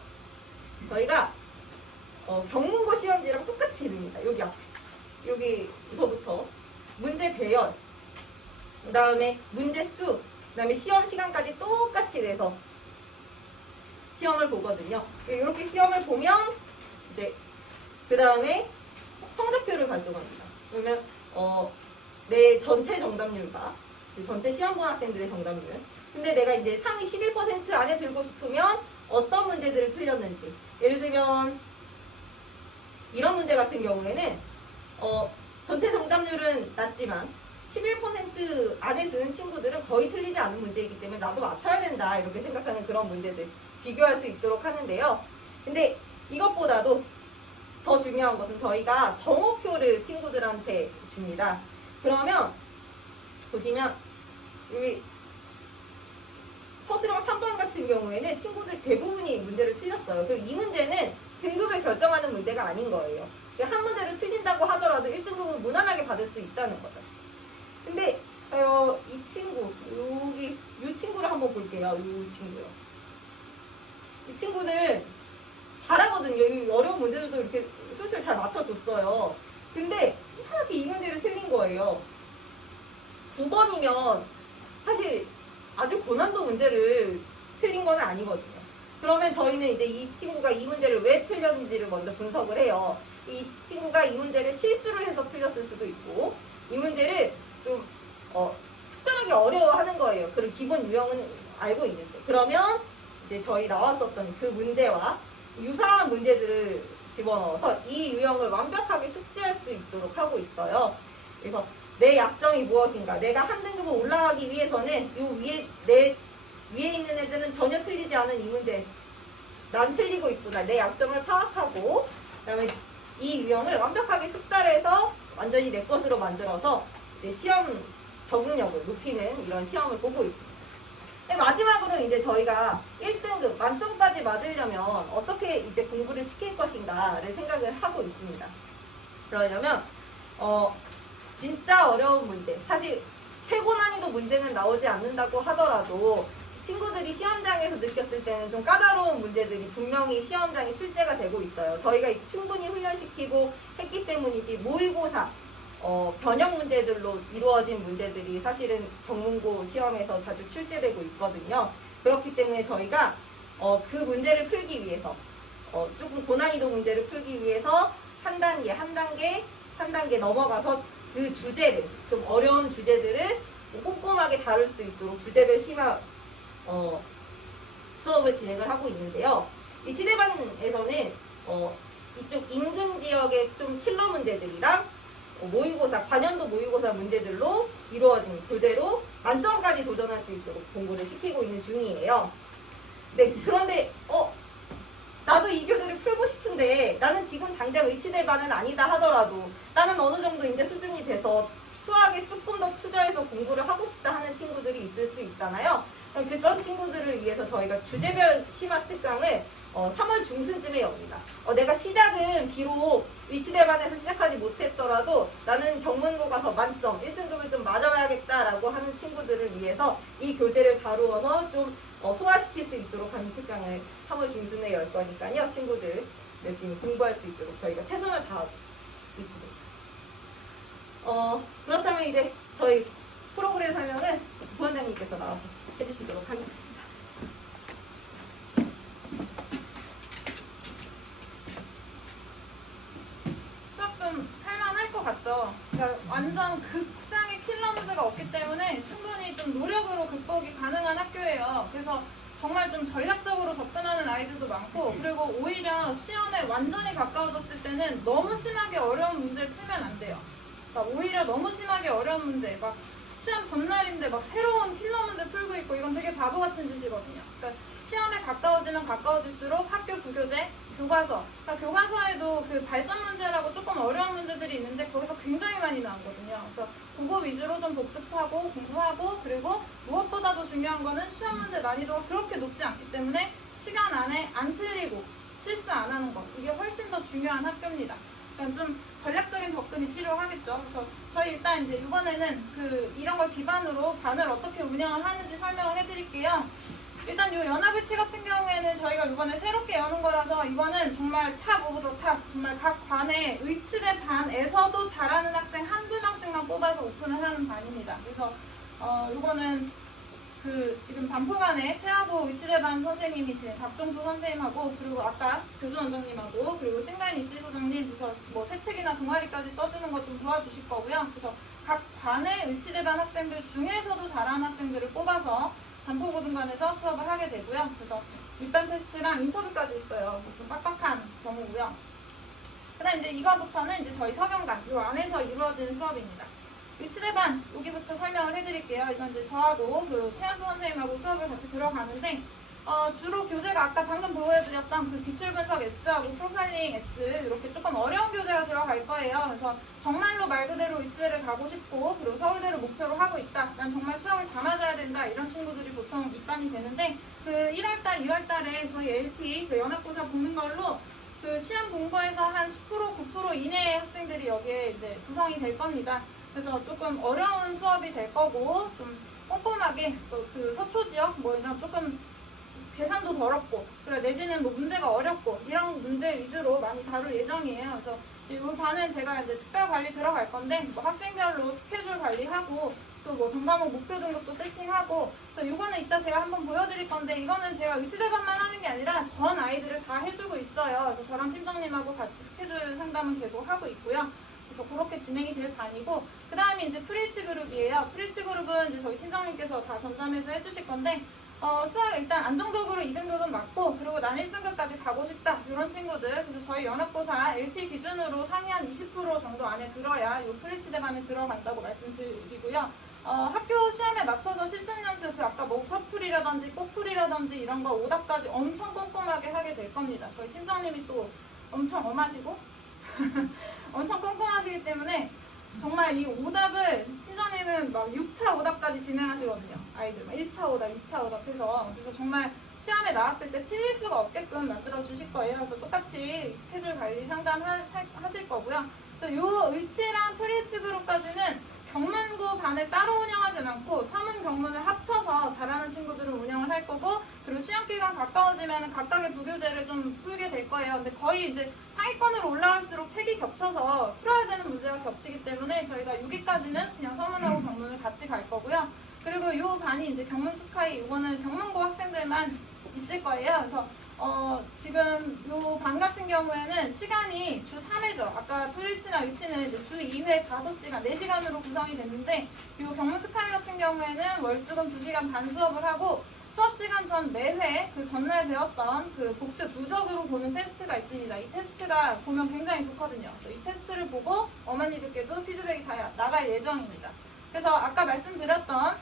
저희가 경문고 시험지랑 똑같이 이릅니다. 여기 앞에 여기서부터 문제 배열, 그 다음에 문제 수, 그 다음에 시험 시간까지 똑같이 내서 시험을 보거든요. 이렇게 시험을 보면 이제 그 다음에 성적표를 발송합니다. 그러면 내 전체 정답률과 전체 시험 본 학생들의 정답률. 근데 내가 이제 상위 11% 안에 들고 싶으면 어떤 문제들을 틀렸는지. 예를 들면 이런 문제 같은 경우에는 전체 정답률은 낮지만 11% 안에 드는 친구들은 거의 틀리지 않은 문제이기 때문에 나도 맞춰야 된다, 이렇게 생각하는 그런 문제들 비교할 수 있도록 하는데요. 근데 이것보다도 더 중요한 것은 저희가 정오표를 친구들한테 줍니다. 그러면 보시면 여기 서술형 3번 같은 경우에는 친구들 대부분이 문제를 틀렸어요. 그리고 이 문제는 등급을 결정하는 문제가 아닌 거예요. 한 문제를 틀린다고 하더라도 1등급을 무난하게 받을 수 있다는 거죠. 근데 이 친구, 이 친구를 한번 볼게요. 이 친구요. 이 친구는 잘하거든요. 이 어려운 문제들도 이렇게 술술 잘 맞춰줬어요. 근데 이상하게 이 문제를 틀린 거예요. 9번이면 사실 아주 고난도 문제를 틀린 건 아니거든요. 그러면 저희는 이제 이 친구가 이 문제를 왜 틀렸는지를 먼저 분석을 해요. 이 친구가 이 문제를 실수를 해서 틀렸을 수도 있고, 이 문제를 좀 특별하게 어려워하는 거예요. 그런 기본 유형은 알고 있는데. 그러면 이제 저희 나왔었던 그 문제와 유사한 문제들을 집어넣어서 이 유형을 완벽하게 숙지할 수 있도록 하고 있어요. 그래서 내 약점이 무엇인가, 내가 한 등급을 올라가기 위해서는 이 내 위에 있는 애들은 전혀 틀리지 않은 이 문제, 난 틀리고 있구나, 내 약점을 파악하고, 그다음에 이 유형을 완벽하게 숙달해서 완전히 내 것으로 만들어서 이제 시험 적응력을 높이는 이런 시험을 보고 있습니다. 마지막으로 이제 저희가 1등급 만점까지 맞으려면 어떻게 이제 공부를 시킬 것인가를 생각을 하고 있습니다. 그러려면 진짜 어려운 문제, 사실 최고 난이도 문제는 나오지 않는다고 하더라도 친구들이 시험장에서 느꼈을 때는 좀 까다로운 문제들이 분명히 시험장에 출제가 되고 있어요. 저희가 충분히 훈련시키고 했기 때문이지 모의고사, 변형 문제들로 이루어진 문제들이 사실은 경문고 시험에서 자주 출제되고 있거든요. 그렇기 때문에 저희가 그 문제를 풀기 위해서 조금 고난이도 문제를 풀기 위해서 한 단계 넘어가서 그 주제를, 좀 어려운 주제들을 꼼꼼하게 다룰 수 있도록 주제별 심화 수업을 진행을 하고 있는데요. 이 지대반에서는 이쪽 인근 지역의 좀 킬러 문제들이랑 모의고사, 관연도 모의고사 문제들로 이루어진 교재로 만점까지 도전할 수 있도록 공부를 시키고 있는 중이에요. 네, 그런데 나도 이 교재를 풀고 싶은데 나는 지금 당장 의치대반은 아니다 하더라도 나는 어느 정도 이제 수준이 돼서 수학에 조금 더 투자해서 공부를 하고 싶다 하는 친구들이 있을 수 있잖아요. 그런 친구들을 위해서 저희가 주제별 심화 특강을 3월 중순쯤에 엽니다. 내가 시작은 비록 위치대반에서 시작하지 못했더라도 나는 경문고 가서 만점, 1등급을 좀 맞아야겠다라고 하는 친구들을 위해서 이 교재를 다루어서 좀 소화시킬 수 있도록 하는 특강을 3월 중순에 열 거니까요. 친구들 열심히 공부할 수 있도록 저희가 최선을 다하고 있습니다. 그렇다면 이제 저희 프로그램 설명은 부원장님께서 나와서 해주시도록 하겠습니다. 수학 좀 할만할 것 같죠? 그러니까 완전 극상의 킬러 문제가 없기 때문에 충분히 좀 노력으로 극복이 가능한 학교예요. 그래서 정말 좀 전략적으로 접근하는 아이들도 많고, 그리고 오히려 시험에 완전히 가까워졌을 때는 너무 심하게 어려운 문제를 풀면 안 돼요. 그러니까 오히려 너무 심하게 어려운 문제, 막 시험 전날인데 막 새로운 킬러 문제 풀고 있고, 이건 되게 바보 같은 짓이거든요. 그러니까 시험에 가까워지면 가까워질수록 학교 부교재, 교과서, 그러니까 교과서에도 그 발전 문제라고 조금 어려운 문제들이 있는데 거기서 굉장히 많이 나오거든요. 그래서 그거 위주로 좀 복습하고 공부하고, 그리고 무엇보다도 중요한 거는 시험 문제 난이도가 그렇게 높지 않기 때문에 시간 안에 안 틀리고 실수 안 하는 것, 이게 훨씬 더 중요한 학교입니다. 그러니까 좀 전략적인 접근이 필요하겠죠. 그래서 저희 일단 이제 이번에는 이런 걸 기반으로 반을 어떻게 운영을 하는지 설명을 해드릴게요. 일단 이 연합일치 같은 경우에는 저희가 이번에 새롭게 여는 거라서 이거는 정말 탑 오브 더 탑, 정말 각 반의 의치대 반에서도 잘하는 학생 한두 명씩만 뽑아서 오픈을 하는 반입니다. 그래서 이거는 지금 반포관에 최하고 의치대반 선생님이신 박종수 선생님하고, 그리고 아까 교준 원장님하고, 그리고 신가인 입시부장님, 그래서 뭐 세특이나 동아리까지 써주는 것 좀 도와주실 거고요. 그래서 각 반의 의치대반 학생들 중에서도 잘하는 학생들을 뽑아서 반포고등반에서 수업을 하게 되고요. 그래서 밑반 테스트랑 인터뷰까지 있어요. 좀 빡빡한 경우고요. 그 다음 이제 이거부터는 이제 저희 서경단, 이 안에서 이루어지는 수업입니다. 의치대반, 여기부터 설명을 해드릴게요. 이건 이제 저하고 최한수 선생님하고 수업을 같이 들어가는데, 주로 교재가 아까 방금 보여드렸던 기출분석 S하고 프로파일링 S, 이렇게 조금 어려운 교재가 들어갈 거예요. 그래서 정말로 말 그대로 의치대를 가고 싶고, 그리고 서울대를 목표로 하고 있다, 난 정말 수학을 다 맞아야 된다, 이런 친구들이 보통 입반이 되는데, 1월달, 2월달에 저희 LT, 연합고사 보는 걸로 시험 공부에서 한 10%, 9% 이내의 학생들이 여기에 이제 구성이 될 겁니다. 그래서 조금 어려운 수업이 될 거고, 좀 꼼꼼하게 또 서초 지역 뭐 이런 조금 계산도 더럽고, 그래 내지는 뭐 문제가 어렵고 이런 문제 위주로 많이 다룰 예정이에요. 그래서 이 반은 제가 이제 특별 관리 들어갈 건데, 뭐 학생별로 스케줄 관리하고 또 뭐 전과목 목표 등급도 세팅하고, 그래서 이거는 이따 제가 한번 보여드릴 건데, 이거는 제가 의치대반만 하는 게 아니라 전 아이들을 다 해주고 있어요. 그래서 저랑 팀장님하고 같이 스케줄 상담은 계속 하고 있고요. 그래서 그렇게 진행이 될 반이고, 그 다음에 이제 프리치 그룹이에요. 프리치 그룹은 이제 저희 팀장님께서 다 전담해서 해주실 건데, 수학 일단 안정적으로 2등급은 맞고, 그리고 난 1등급까지 가고 싶다, 이런 친구들. 그래서 저희 연합고사 LT 기준으로 상위 한 20% 정도 안에 들어야 이 프리치 대반에 들어간다고 말씀드리고요. 학교 시험에 맞춰서 실전 연습, 아까 뭐 셔플이라든지 꼬풀이라든지 이런 거 오답까지 엄청 꼼꼼하게 하게 될 겁니다. 저희 팀장님이 또 엄청 엄하시고 엄청 꼼꼼하시기 때문에 정말 이 오답을 팀장님은 막 6차 오답까지 진행하시거든요. 아이들 막 1차 오답, 2차 오답 해서. 그래서 정말 시험에 나왔을 때 틀릴 수가 없게끔 만들어 주실 거예요. 그래서 똑같이 스케줄 관리 상담 하실 거고요. 그래서 요 의치랑 프리치 그룹까지는 경문고 반을 따로 운영하진 않고 서문 경문을 합쳐서 잘하는 친구들은 운영을 할 거고, 그리고 시험기간 가까워지면 각각의 부교재를 좀 풀게 될 거예요. 근데 거의 이제 상위권으로 올라갈수록 책이 겹쳐서 풀어야 되는 문제가 겹치기 때문에 저희가 6위까지는 그냥 서문하고 경문을 같이 갈 거고요. 그리고 이 반이 이제 경문 스카이, 이거는 경문고 학생들만 있을 거예요. 그래서 지금 요 반 같은 경우에는 시간이 주 3회죠. 아까 프리치나 위치는 이제 주 2회 5시간, 4시간으로 구성이 됐는데, 요 경문 스카이 같은 경우에는 월수금 2시간 반 수업을 하고, 수업 시간 전 매회 전날 배웠던 복습 누적으로 보는 테스트가 있습니다. 이 테스트가 보면 굉장히 좋거든요. 그래서 이 테스트를 보고 어머니들께도 피드백이 다 나갈 예정입니다. 그래서 아까 말씀드렸던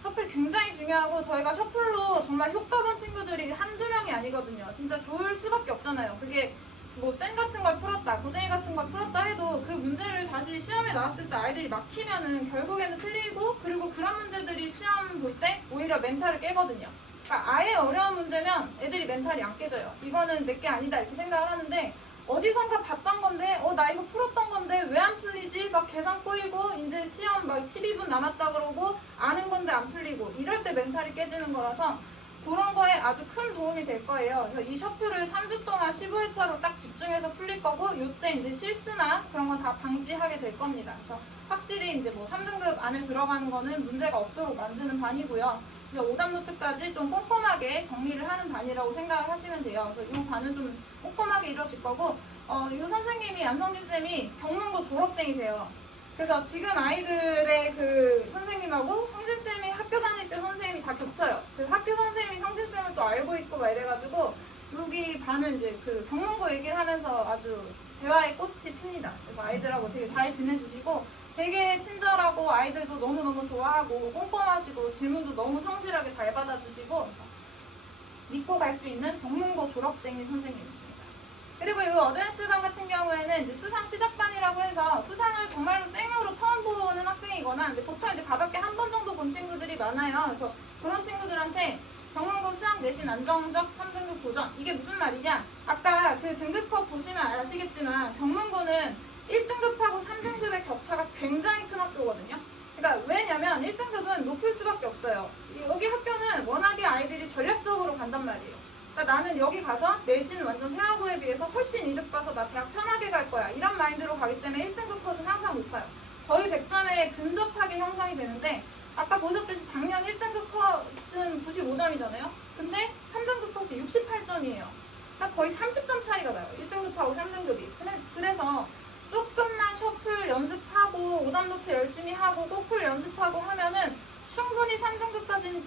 셔플 굉장히 중요하고, 저희가 셔플로 정말 효과 본 친구들이 한두 명이 아니거든요. 진짜 좋을 수밖에 없잖아요. 그게 뭐 쌤 같은 걸 풀었다, 고쟁이 같은 걸 풀었다 해도 그 문제를 다시 시험에 나왔을 때 아이들이 막히면은 결국에는 틀리고, 그리고 그런 문제들이 시험 볼 때 오히려 멘탈을 깨거든요. 그러니까 아예 어려운 문제면 애들이 멘탈이 안 깨져요. 이거는 내게 아니다 이렇게 생각을 하는데, 어디선가 봤던 건데 나 이거 풀었던 건데 왜 안 풀리지? 막 계산 꼬이고 이제 시험 막 12분 남았다 그러고 아는 건데 안 풀리고, 이럴 때 멘탈이 깨지는 거라서 그런 거에 아주 큰 도움이 될 거예요. 그래서 이 셔플을 3주 동안 15일차로 딱 집중해서 풀릴 거고, 이때 이제 실수나 그런 건 다 방지하게 될 겁니다. 그래서 확실히 이제 뭐 3등급 안에 들어가는 거는 문제가 없도록 만드는 반이고요. 그래서 오답 노트까지 좀 꼼꼼하게 정리를 하는 반이라고 생각을 하시면 돼요. 그래서 이 반은 좀 꼼꼼하게 이루어질 거고, 이 선생님이 안성진 쌤이 경문고 졸업생이세요. 그래서 지금 아이들의 그 선생님하고 성진 쌤이 학교 다닐 때 선생님이 다 겹쳐요. 그래서 학교 선생님이 성진 쌤을 또 알고 있고 막 이래가지고 여기 반은 이제 그 경문고 얘기를 하면서 아주 대화의 꽃이 핍니다. 그래서 아이들하고 되게 잘 지내주시고 되게 친절하고 아이들도 너무너무 좋아하고 꼼꼼하시고 질문도 너무 성실하게 잘 받아주시고 믿고 갈 수 있는 경문고 졸업생인 선생님이십니다. 그리고 이 어드밴스반 같은 경우에는 이제 수상 시작반이라고 해서 수상을 정말로 생으로 처음 보는 학생이거나 근데 보통 이제 가볍게 한 번 정도 본 친구들이 많아요. 그래서 그런 친구들한테 경문고 수학 내신 안정적 3등급 도전 이게 무슨 말이냐? 아까 그 등급컷 보시면 아시겠지만 경문고는 1등급하고 3등급의 격차가 굉장히 큰 학교거든요. 그러니까 왜냐면 1등급은 높을 수밖에 없어요. 여기 학교는 워낙에 아이들이 전략적으로 간단 말이에요. 그러니까 나는 여기 가서 내신 완전 세하고에 비해서 훨씬 이득 봐서 나 대학 편하게 갈 거야. 이런 마인드로 가기 때문에 1등급 컷은 항상 높아요. 거의 100점에 근접하게 형성이 되는데 아까 보셨듯이 작년 1등급 컷은 95점이잖아요. 근데 3등급 컷이 68점이에요. 그러니까 거의 30점 차이가 나요. 1등급하고 3등급이. 그래서 조금만 셔플 연습하고 오답노트 열심히 하고 꼬풀 연습하고 하면은 충분히 3등급까지는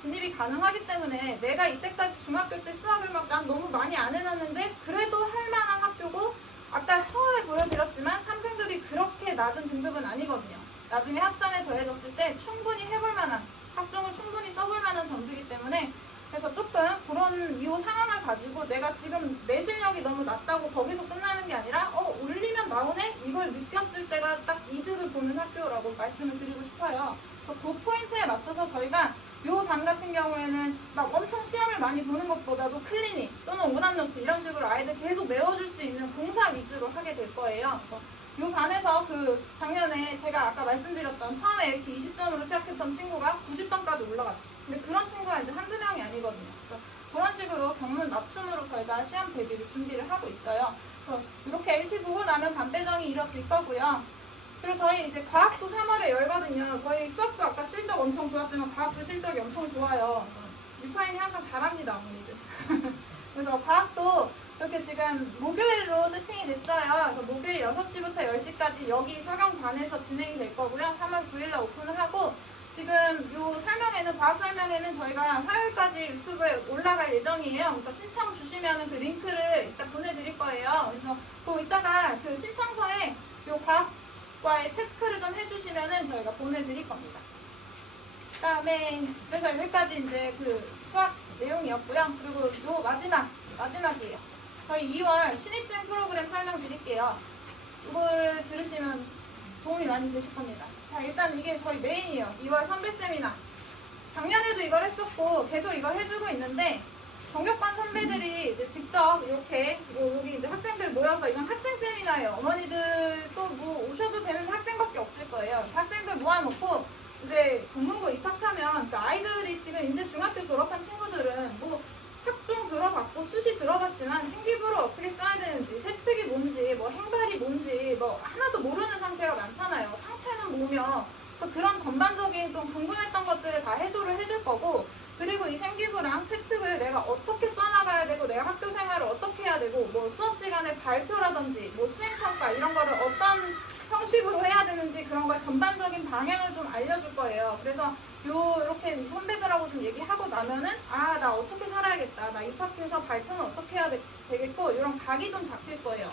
진입이 가능하기 때문에 내가 이때까지 중학교 때 수학을 막 난 너무 많이 안 해놨는데 그래도 할 만한 학교고 아까 처음에 보여드렸지만 3등급이 그렇게 낮은 등급은 아니거든요. 나중에 합산에 더해졌을 때 충분히 해볼 만한 학종을 충분히 써볼 만한 점수이기 때문에 그래서 조금 그런 이후 상황을 가지고 내가 지금 내 실력이 너무 낮다고 거기서 끝나는 게 아니라 올리면 나오네? 이걸 느꼈을 때가 딱 이득을 보는 학교라고 말씀을 드리고 싶어요. 그래서 그 포인트에 맞춰서 저희가 요 반 같은 경우에는 막 엄청 시험을 많이 보는 것보다도 클리닉 또는 오답노트 이런 식으로 아이들 계속 메워줄 수 있는 공사 위주로 하게 될 거예요. 그래서 요 반에서 그 작년에 제가 아까 말씀드렸던 처음에 AT 20점으로 시작했던 친구가 90점까지 올라갔죠. 근데 그런 친구가 이제 한두 명이 아니거든요. 그래서 그런 식으로 경문 맞춤으로 저희가 시험 대비를 준비를 하고 있어요. 그래서 이렇게 AT 보고 나면 반배정이 이뤄질 거고요. 그리고 저희 이제 과학도 3월에 열거든요. 저희 수학도 아까 실적 엄청 좋았지만 과학도 실적이 엄청 좋아요. 유파인이 항상 잘합니다, 언니들. 그래서 과학도 이렇게 지금 목요일로 세팅이 됐어요. 그래서 목요일 6시부터 10시까지 여기 설경반에서 진행이 될 거고요. 3월 9일날 오픈을 하고 지금 요 설명회는 과학 설명회는 저희가 화요일까지 유튜브에 올라갈 예정이에요. 그래서 신청 주시면 그 링크를 이따 보내드릴 거예요. 그래서 또 이따가 그 신청서에 요 과학과의 체크를 좀 해주시면은 저희가 보내드릴 겁니다. 그다음에 그래서 여기까지 이제 그 수학 내용이었고요. 그리고 요 마지막이에요. 저희 2월 신입생 프로그램 설명드릴게요. 이걸 들으시면 도움이 많이 되실 겁니다. 자, 일단 이게 저희 메인이에요. 2월 선배 세미나. 작년에도 이걸 했었고 계속 이걸 해주고 있는데 정격관 선배들이 이제 직접 이렇게 여기 이제 학생들 모여서 이건 학생 세미나예요. 어머니들 또 뭐 오셔도 되는 학생밖에 없을 거예요. 학생들 모아놓고 이제 전문고 입학하면 그러니까 아이들이 지금 이제 중학교 졸업한 친구들은 뭐 학종 들어봤고 수시 들어봤지만 생기부를 어떻게 써야 되는지 세특이 뭔지 뭐 행발이 뭔지 뭐 하나도 모르는 상태가 많잖아요. 창체는 뭐며 그래서 그런 전반적인 좀 궁금했던 것들을 다 해소를 해줄 거고 그리고 이 생기부랑 세특을 내가 어떻게 써나가야 되고 내가 학교 생활을 어떻게 해야 되고 뭐 수업 시간에 발표라든지 뭐 수행평가 이런 거를 어떤 형식으로 해야 되는지 그런 걸 전반적인 방향을 좀 알려줄 거예요. 그래서 이렇게 선배들하고 좀 얘기하고 나면은 나 어떻게 살아야겠다. 나 입학해서 발표는 어떻게 해야 되겠고 이런 각이 좀 잡힐 거예요.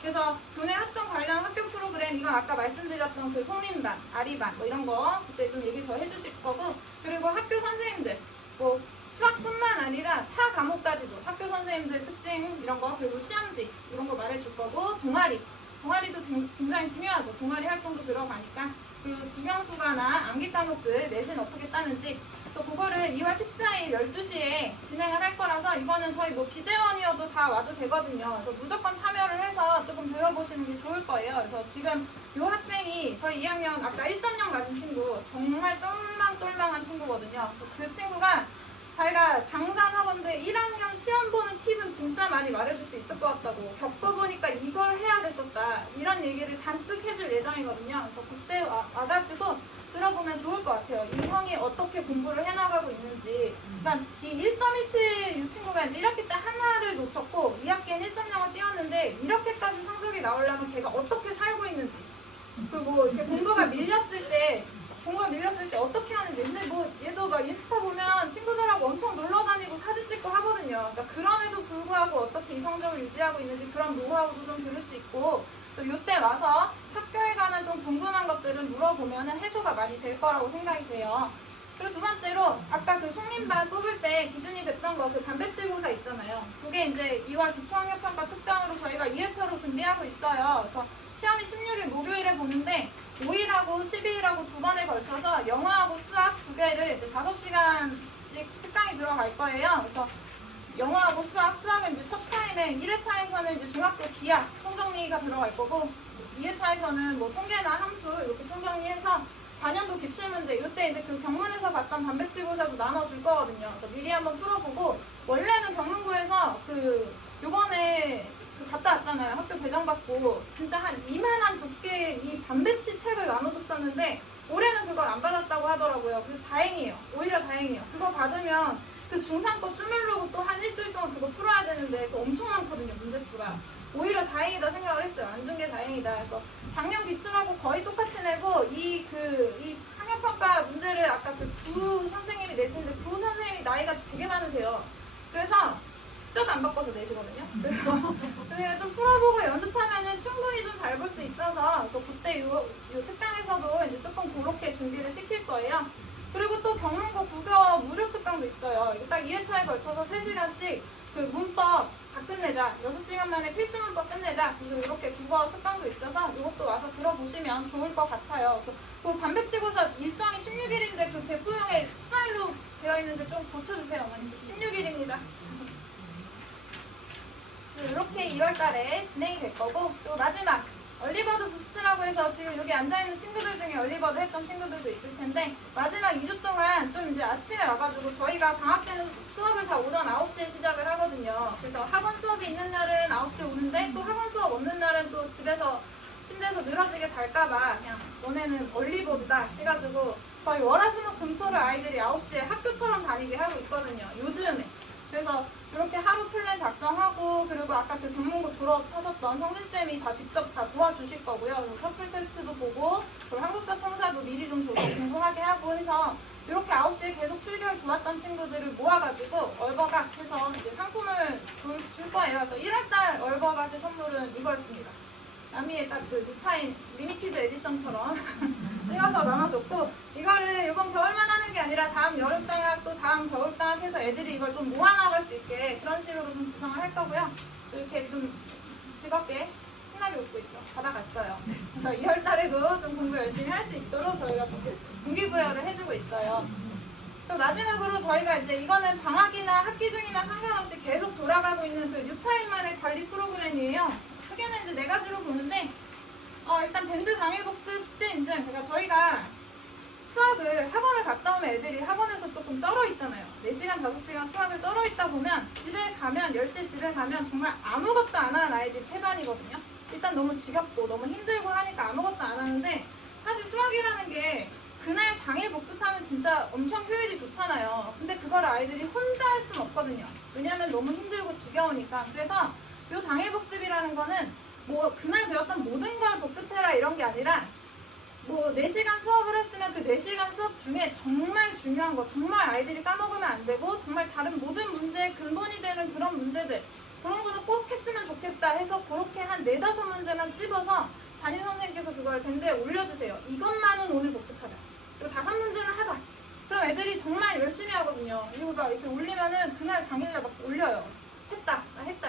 그래서 교내 학종 관련 학교 프로그램 이건 아까 말씀드렸던 그 송림반, 아리반 뭐 이런 거 그때 좀 얘기 더 해주실 거고 그리고 학교 선생님들 뭐 수학뿐만 아니라 타 과목까지도 학교 선생님들 특징 이런 거 그리고 시험지 이런 거 말해줄 거고 동아리도 굉장히 중요하죠. 동아리 활동도 들어가니까 그리고 국영수가나 암기 과목들 내신 어떻게 따는지 그래서 그거를 2월 14일 12시에 진행을 할 거라서 이거는 저희 뭐 비재원이어도 다 와도 되거든요. 그래서 무조건 참여를 해서 조금 들어보시는 게 좋을 거예요. 그래서 지금 이 학생이 저희 2학년 아까 1.0 맞은 친구 정말 똘망똘망한 친구거든요. 그래서 그 친구가 자기가 장담하건대 1학년 시험 보는 팁은 진짜 많이 말해줄 수 있을 것 같다고, 겪어보니까 이걸 해야 됐었다, 이런 얘기를 잔뜩 해줄 예정이거든요. 그래서 그때 와가지고 들어보면 좋을 것 같아요. 이 형이 어떻게 공부를 해나가고 있는지. 그러니까 이 1.17 이 친구가 이제 1학기 때 하나를 놓쳤고 2학기엔 1.0을 띄웠는데 이렇게까지 성적이 나오려면 걔가 어떻게 살고 있는지, 그리고 뭐 이렇게 공부가 밀렸을 때 어떻게 하는지. 근데 뭐 얘도 막 인스타 보면 친구들하고 엄청 놀러 다니고 사진 찍고 하거든요. 그러니까 그럼에도 불구하고 어떻게 이 성적을 유지하고 있는지 그런 노하우도 좀 들을 수 있고, 그래서 이때 와서 학교에 관한 좀 궁금한 것들을 물어보면 해소가 많이 될 거라고 생각이 돼요. 그리고 두 번째로 아까 그 송림반 뽑을 때 기준이 됐던 거 그 단백질고사 있잖아요. 그게 이제 2월 기초학력평가 특강으로 저희가 2회차로 준비하고 있어요. 그래서 시험이 16일 목요일에 보는데 5일하고 12일하고 두 번에 걸쳐서 영어하고 수학 두 개를 이제 5시간씩 특강이 들어갈 거예요. 그래서 영어하고 수학은 이제 첫 타임에 1회차에서는 이제 중학교 기하 총정리가 들어갈 거고, 2회차에서는 뭐 통계나 함수 이렇게 총정리해서 반년도 기출문제, 이때 이제 그 경문에서 봤던 단백질고사도 나눠줄 거거든요. 그래서 미리 한번 풀어보고, 원래는 경문고에서 요번에 갔다 왔잖아요. 학교 배정받고 진짜 한 이만한 두께의 이 단백질 책을 나눠줬었는데 올해는 그걸 안 받았다고 하더라고요. 그래서 다행이에요. 오히려 다행이에요. 그거 받으면 그 중3 거 쭈물르고 또 한 일주일 동안 그거 풀어야 되는데 그거 엄청 많거든요, 문제수가. 오히려 다행이다 생각을 했어요. 안 준 게 다행이다. 그래서 작년 기출하고 거의 똑같이 내고 이 학력평가 문제를 아까 그 구 선생님이 내시는데 구 선생님이 나이가 되게 많으세요. 그래서 숫자도 안 바꿔서 내시거든요. 그래서 그냥 좀 풀어보고 연습하면은 충분히 좀 잘 볼 수 있어서, 그래서 그때 요 특강에서도 이제 조금 그렇게 준비를 시킬 거예요. 그리고 또 경문고 국어 무료 특강도 있어요. 이거 딱 2회차에 걸쳐서 3시간씩 그 문법 다 끝내자. 6시간 만에 필수 문법 끝내자. 그래서 이렇게 국어 특강도 있어서 이것도 와서 들어보시면 좋을 것 같아요. 그 단백질고사 일정이 16일인데 그 배포용에 14일로 되어 있는데 좀 고쳐주세요, 어머니. 16일입니다. 이렇게 2월달에 진행이 될 거고, 그리고 마지막 얼리버드 부스트라고 해서 지금 여기 앉아있는 친구들 중에 얼리버드 했던 친구들도 있을 텐데, 마지막 2주 동안 좀 이제 아침에 와가지고 저희가 방학 때는 수업을 다 오전 9시에 시작을 하거든요. 그래서 학원 수업이 있는 날은 9시에 오는데 또 학원 수업 없는 날은 또 집에서 침대에서 늘어지게 잘까봐 그냥 너네는 얼리버드다 해가지고 거의 월화수목금토를 아이들이 9시에 학교처럼 다니게 하고 있거든요, 요즘에. 그래서 이렇게 하루 플랜 작성하고, 그리고 아까 그 경문고 졸업하셨던 성진쌤이 다 직접 다 도와주실 거고요. 그리고 셔플 테스트도 보고, 그리고 한국사 통사도 미리 좀 공부하게 하고 해서 이렇게 9시에 계속 출결 좋았던 친구들을 모아가지고 얼버갓해서 이제 상품을 줄 거예요. 그래서 1월달 얼버갓의 선물은 이거였습니다. 남이의 딱 그 루파인 리미티드 에디션처럼 찍어서 나눠줬고, 이거를 이번 겨울만 하는 게 아니라 다음 여름방학 또 다음 겨울방학 해서 애들이 이걸 좀 모아나갈 수 있게 그런 식으로 좀 구성을 할 거고요. 이렇게 좀 즐겁게 신나게 웃고 있죠. 받아갔어요. 그래서 2월달에도 좀 공부 열심히 할 수 있도록 저희가 좀 동기부여를 해주고 있어요. 그리고 마지막으로 저희가 이제 이거는 방학이나 학기 중이나 상관없이 계속 돌아가고 있는 그 뉴타임만의 관리 프로그램이에요. 크게는 이제 4가지로 보는데, 일단 밴드 당일복습 숙제 인증. 그러니까 저희가 수학을 학원을 갔다 오면 애들이 학원에서 조금 쩔어 있잖아요. 4시간, 5시간 수학을 쩔어 있다 보면 집에 가면, 10시에 집에 가면 정말 아무것도 안 하는 아이들이 태반이거든요. 일단 너무 지겹고 너무 힘들고 하니까 아무것도 안 하는데, 사실 수학이라는 게 그날 당일 복습하면 진짜 엄청 효율이 좋잖아요. 근데 그걸 아이들이 혼자 할 수는 없거든요. 왜냐하면 너무 힘들고 지겨우니까. 그래서 요 당일 복습이라는 거는 뭐 그날 배웠던 모든 걸 복습해라 이런 게 아니라, 뭐 4시간 수업을 했으면 그 4시간 수업 중에 정말 중요한 거, 정말 아이들이 까먹으면 안 되고 정말 다른 모든 문제의 근본이 되는 그런 문제들, 그런 거는 꼭 했으면 좋겠다 해서 그렇게 한 4-5문제만 찝어서 담임선생님께서 그걸 밴드에 올려주세요. 이것만은 오늘 복습하자. 그리고 5문제는 하자. 그럼 애들이 정말 열심히 하거든요. 그리고 막 이렇게 올리면은 그날 당일날 막 올려요. 했다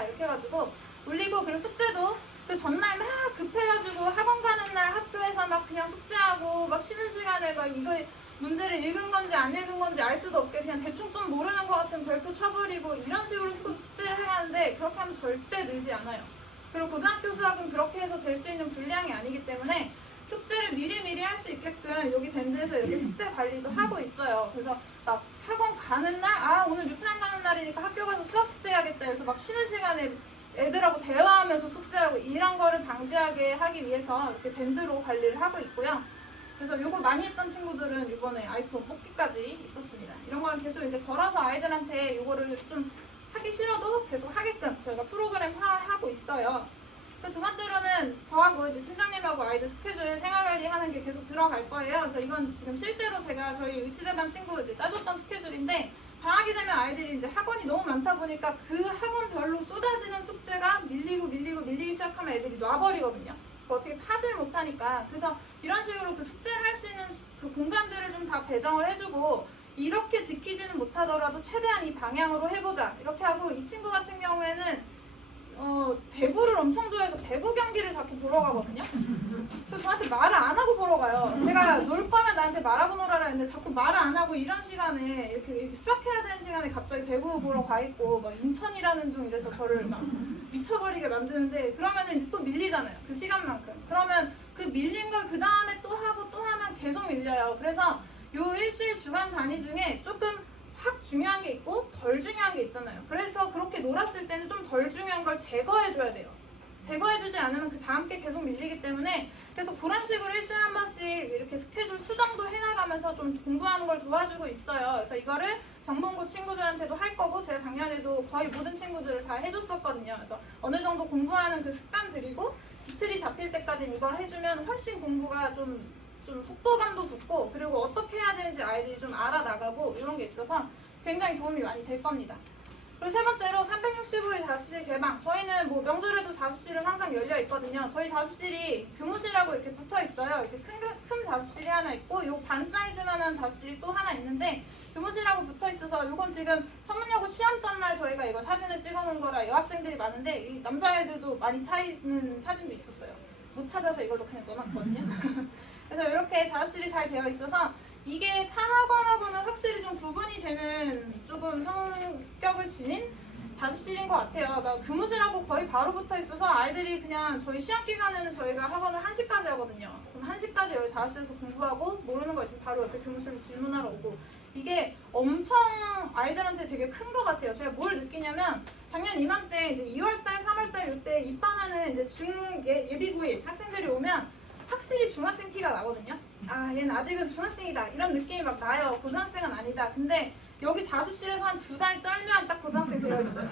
이렇게 해가지고 올리고, 그리고 숙제도 그 전날 막 급해가지고 학원 가는 날 학교에서 막 그냥 숙제하고 막 쉬는 시간에 막 이거 문제를 읽은 건지 안 읽은 건지 알 수도 없게 그냥 대충 좀 모르는 것 같은 별표 쳐버리고 이런 식으로 숙제를 해가는데, 그렇게 하면 절대 늘지 않아요. 그리고 고등학교 수학은 그렇게 해서 될 수 있는 분량이 아니기 때문에 숙제를 미리미리 할 수 있게끔 여기 밴드에서 이렇게 숙제 관리도 하고 있어요. 그래서 막 학원 가는 날, 아 오늘 뉴타임 가는 날이니까 학교 가서 수학 숙제 해야겠다 해서 막 쉬는 시간에 애들하고 대화하면서 숙제하고 이런 거를 방지하게 하기 위해서 이렇게 밴드로 관리를 하고 있고요. 그래서 이거 많이 했던 친구들은 이번에 아이폰 뽑기까지 있었습니다. 이런 거는 계속 이제 걸어서 아이들한테 이거를 좀 하기 싫어도 계속 하게끔 저희가 프로그램화하고 있어요. 두 번째로는 저하고 이제 팀장님하고 아이들 스케줄 생활관리 하는 게 계속 들어갈 거예요. 그래서 이건 지금 실제로 제가 저희 의치대반 친구 이제 짜줬던 스케줄인데 방학이 되면 아이들이 이제 학원이 너무 많다 보니까 그 학원별로 쏟아지는 숙제가 밀리기 시작하면 애들이 놔버리거든요. 어떻게 타질 못하니까. 그래서 이런 식으로 그 숙제를 할 수 있는 그 공간들을 좀 다 배정을 해주고 이렇게 지키지는 못하더라도 최대한 이 방향으로 해보자 이렇게 하고 이 친구 같은 경우에는 배구를 엄청 좋아해서 배구 경기를 자꾸 보러 가거든요. 그래서 저한테 말을 안 하고 보러 가요. 제가 놀 거면 나한테 말하고 놀아라 했는데 자꾸 말을 안 하고 이런 시간에 이렇게 수학해야 되는 시간에 갑자기 배구 보러 가 있고 막 인천이라는 중 이래서 저를 막 미쳐버리게 만드는데 그러면은 이제 또 밀리잖아요. 그 시간만큼. 그러면 그 밀린 걸 그 다음에 또 하고 또 하면 계속 밀려요. 그래서 요 일주일 주간 단위 중에 조금 확 중요한 게 있고 덜 중요한 게 있잖아요. 그래서 그렇게 놀았을 때는 좀 덜 중요한 걸 제거해줘야 돼요. 제거해주지 않으면 그 다음 게 계속 밀리기 때문에 계속 그런 식으로 일주일에 한 번씩 이렇게 스케줄 수정도 해나가면서 좀 공부하는 걸 도와주고 있어요. 그래서 이거를 경봉고 친구들한테도 할 거고 제가 작년에도 거의 모든 친구들을 다 해줬었거든요. 그래서 어느 정도 공부하는 그 습관들이고 비틀이 잡힐 때까지는 이걸 해주면 훨씬 공부가 좀 속도감도 붙고 그리고 어떻게 해야 되는지 아이들이 좀 알아나가고 이런 게 있어서 굉장히 도움이 많이 될 겁니다. 그리고 세 번째로 365일 자습실 개방. 저희는 뭐 명절에도 자습실은 항상 열려 있거든요. 저희 자습실이 교무실하고 이렇게 붙어 있어요. 이렇게 큰 자습실이 하나 있고 요 반 사이즈만한 자습실이 또 하나 있는데 교무실하고 붙어 있어서 요건 지금 서문여고 시험 전날 저희가 이거 사진을 찍어 놓은 거라 여학생들이 많은데 이 남자애들도 많이 차 있는 사진도 있었어요. 못 찾아서 이걸로 그냥 넣어놨거든요. 그래서 이렇게 자습실이 잘 되어 있어서 이게 타 학원하고는 확실히 좀 구분이 되는 조금 성격을 지닌 자습실인 것 같아요. 그러니까 교무실하고 거의 바로 붙어 있어서 아이들이 그냥 저희 시험 기간에는 저희가 학원을 1시까지 하거든요. 그럼 1시까지 여기 자습실에서 공부하고 모르는 거 있으면 바로 옆에 교무실로 질문하러 오고 이게 엄청 아이들한테 되게 큰 것 같아요. 제가 뭘 느끼냐면 작년 이맘때 이제 2월달, 3월달 이때 입반하는 이제 예비9일 학생들이 오면 확실히 중학생 티가 나거든요. 아, 얘는 아직은 중학생이다. 이런 느낌이 막 나요. 고등학생은 아니다. 근데 여기 자습실에서 한 2달 쩔면 딱 고등학생 되어 있어요.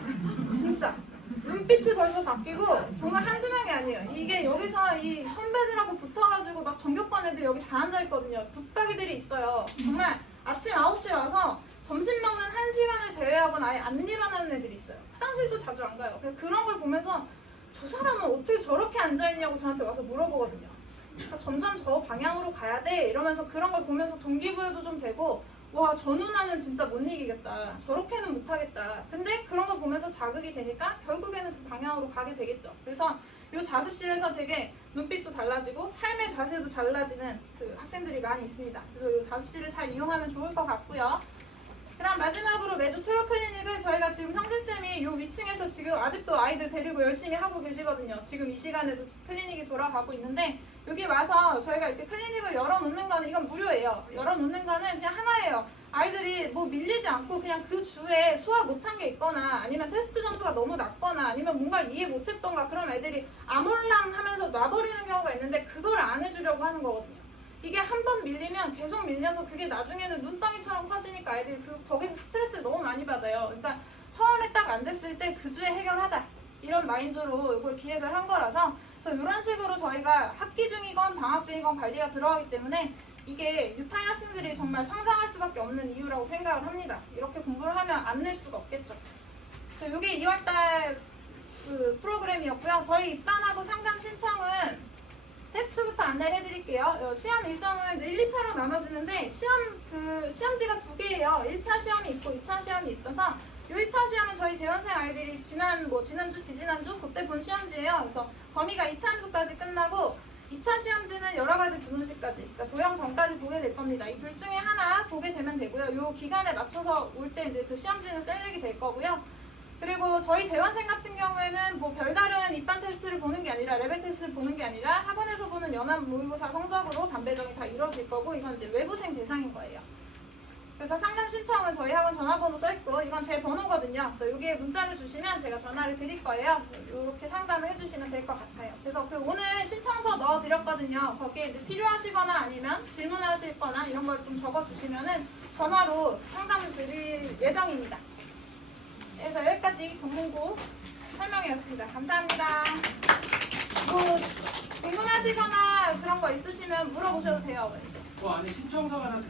진짜. 눈빛이 벌써 바뀌고 정말 한두 명이 아니에요. 이게 여기서 이 선배들하고 붙어가지고 막 전교권 애들이 여기 다 앉아있거든요. 붙박이들이 있어요. 정말 아침 9시에 와서 점심 먹는 1시간을 제외하고는 아예 안 일어나는 애들이 있어요. 화장실도 자주 안 가요. 그런 걸 보면서 저 사람은 어떻게 저렇게 앉아있냐고 저한테 와서 물어보거든요. 그러니까 점점 저 방향으로 가야 돼 이러면서 그런 걸 보면서 동기부여도 좀 되고 와, 저 누나는 진짜 못 이기겠다. 저렇게는 못하겠다. 근데 그런 걸 보면서 자극이 되니까 결국에는 그 방향으로 가게 되겠죠. 그래서 이 자습실에서 되게 눈빛도 달라지고 삶의 자세도 달라지는 그 학생들이 많이 있습니다. 그래서 이 자습실을 잘 이용하면 좋을 것 같고요. 그 다음 마지막으로 매주 토요 클리닉을 저희가 지금 성진쌤이 요 위층에서 지금 아직도 아이들 데리고 열심히 하고 계시거든요. 지금 이 시간에도 클리닉이 돌아가고 있는데 여기 와서 저희가 이렇게 클리닉을 열어놓는 거는 이건 무료예요. 열어놓는 거는 그냥 하나예요. 아이들이 뭐 밀리지 않고 그냥 그 주에 수학 못한 게 있거나 아니면 테스트 점수가 너무 낮거나 아니면 뭔가를 이해 못했던가 그럼 애들이 아몰랑 하면서 놔버리는 경우가 있는데 그걸 안 해주려고 하는 거거든요. 이게 한 번 밀리면 계속 밀려서 그게 나중에는 눈덩이처럼 커지니까 아이들이 거기서 스트레스를 너무 많이 받아요. 그러니까 처음에 딱 안 됐을 때 그 주에 해결하자 이런 마인드로 이걸 기획을 한 거라서 그래서 이런 식으로 저희가 학기 중이건 방학 중이건 관리가 들어가기 때문에 이게 뉴타임 학생들이 정말 성장할 수밖에 없는 이유라고 생각을 합니다. 이렇게 공부를 하면 안 낼 수가 없겠죠. 그래서 이게 2월달 그 프로그램이었고요. 저희 입단하고 상담 신청은 테스트부터 안내를 해드릴게요. 시험 일정은 이제 1, 2차로 나눠지는데 시험지가 2개예요. 1차 시험이 있고 2차 시험이 있어서 이 1차 시험은 저희 재원생 아이들이 지난주, 지지난주 그때 본 시험지예요. 그래서 범위가 2차 함수까지 끝나고 2차 시험지는 여러 가지 분원식까지, 그러니까 도형 전까지 보게 될 겁니다. 이 둘 중에 하나 보게 되면 되고요. 이 기간에 맞춰서 올 때 이제 그 시험지는 셀렉이 될 거고요. 그리고 저희 재원생 같은 경우에는 뭐 별다른 입반 테스트를 보는 게 아니라 레벨 테스트를 보는 게 아니라 학원에서 보는 연합 모의고사 성적으로 반배정이 다 이루어질 거고 이건 이제 외부생 대상인 거예요. 그래서 상담 신청은 저희 학원 전화번호 써있고 이건 제 번호거든요. 그래서 여기에 문자를 주시면 제가 전화를 드릴 거예요. 이렇게 상담을 해주시면 될 것 같아요. 그래서 그 오늘 신청서 넣어드렸거든요. 거기에 이제 필요하시거나 아니면 질문하실 거나 이런 걸 좀 적어주시면은 전화로 상담을 드릴 예정입니다. 그래서 여기까지 전문고 설명이었습니다. 감사합니다. 뭐 궁금하시거나 그런 거 있으시면 물어보셔도 돼요. 그 안에 신청서가 하나 들어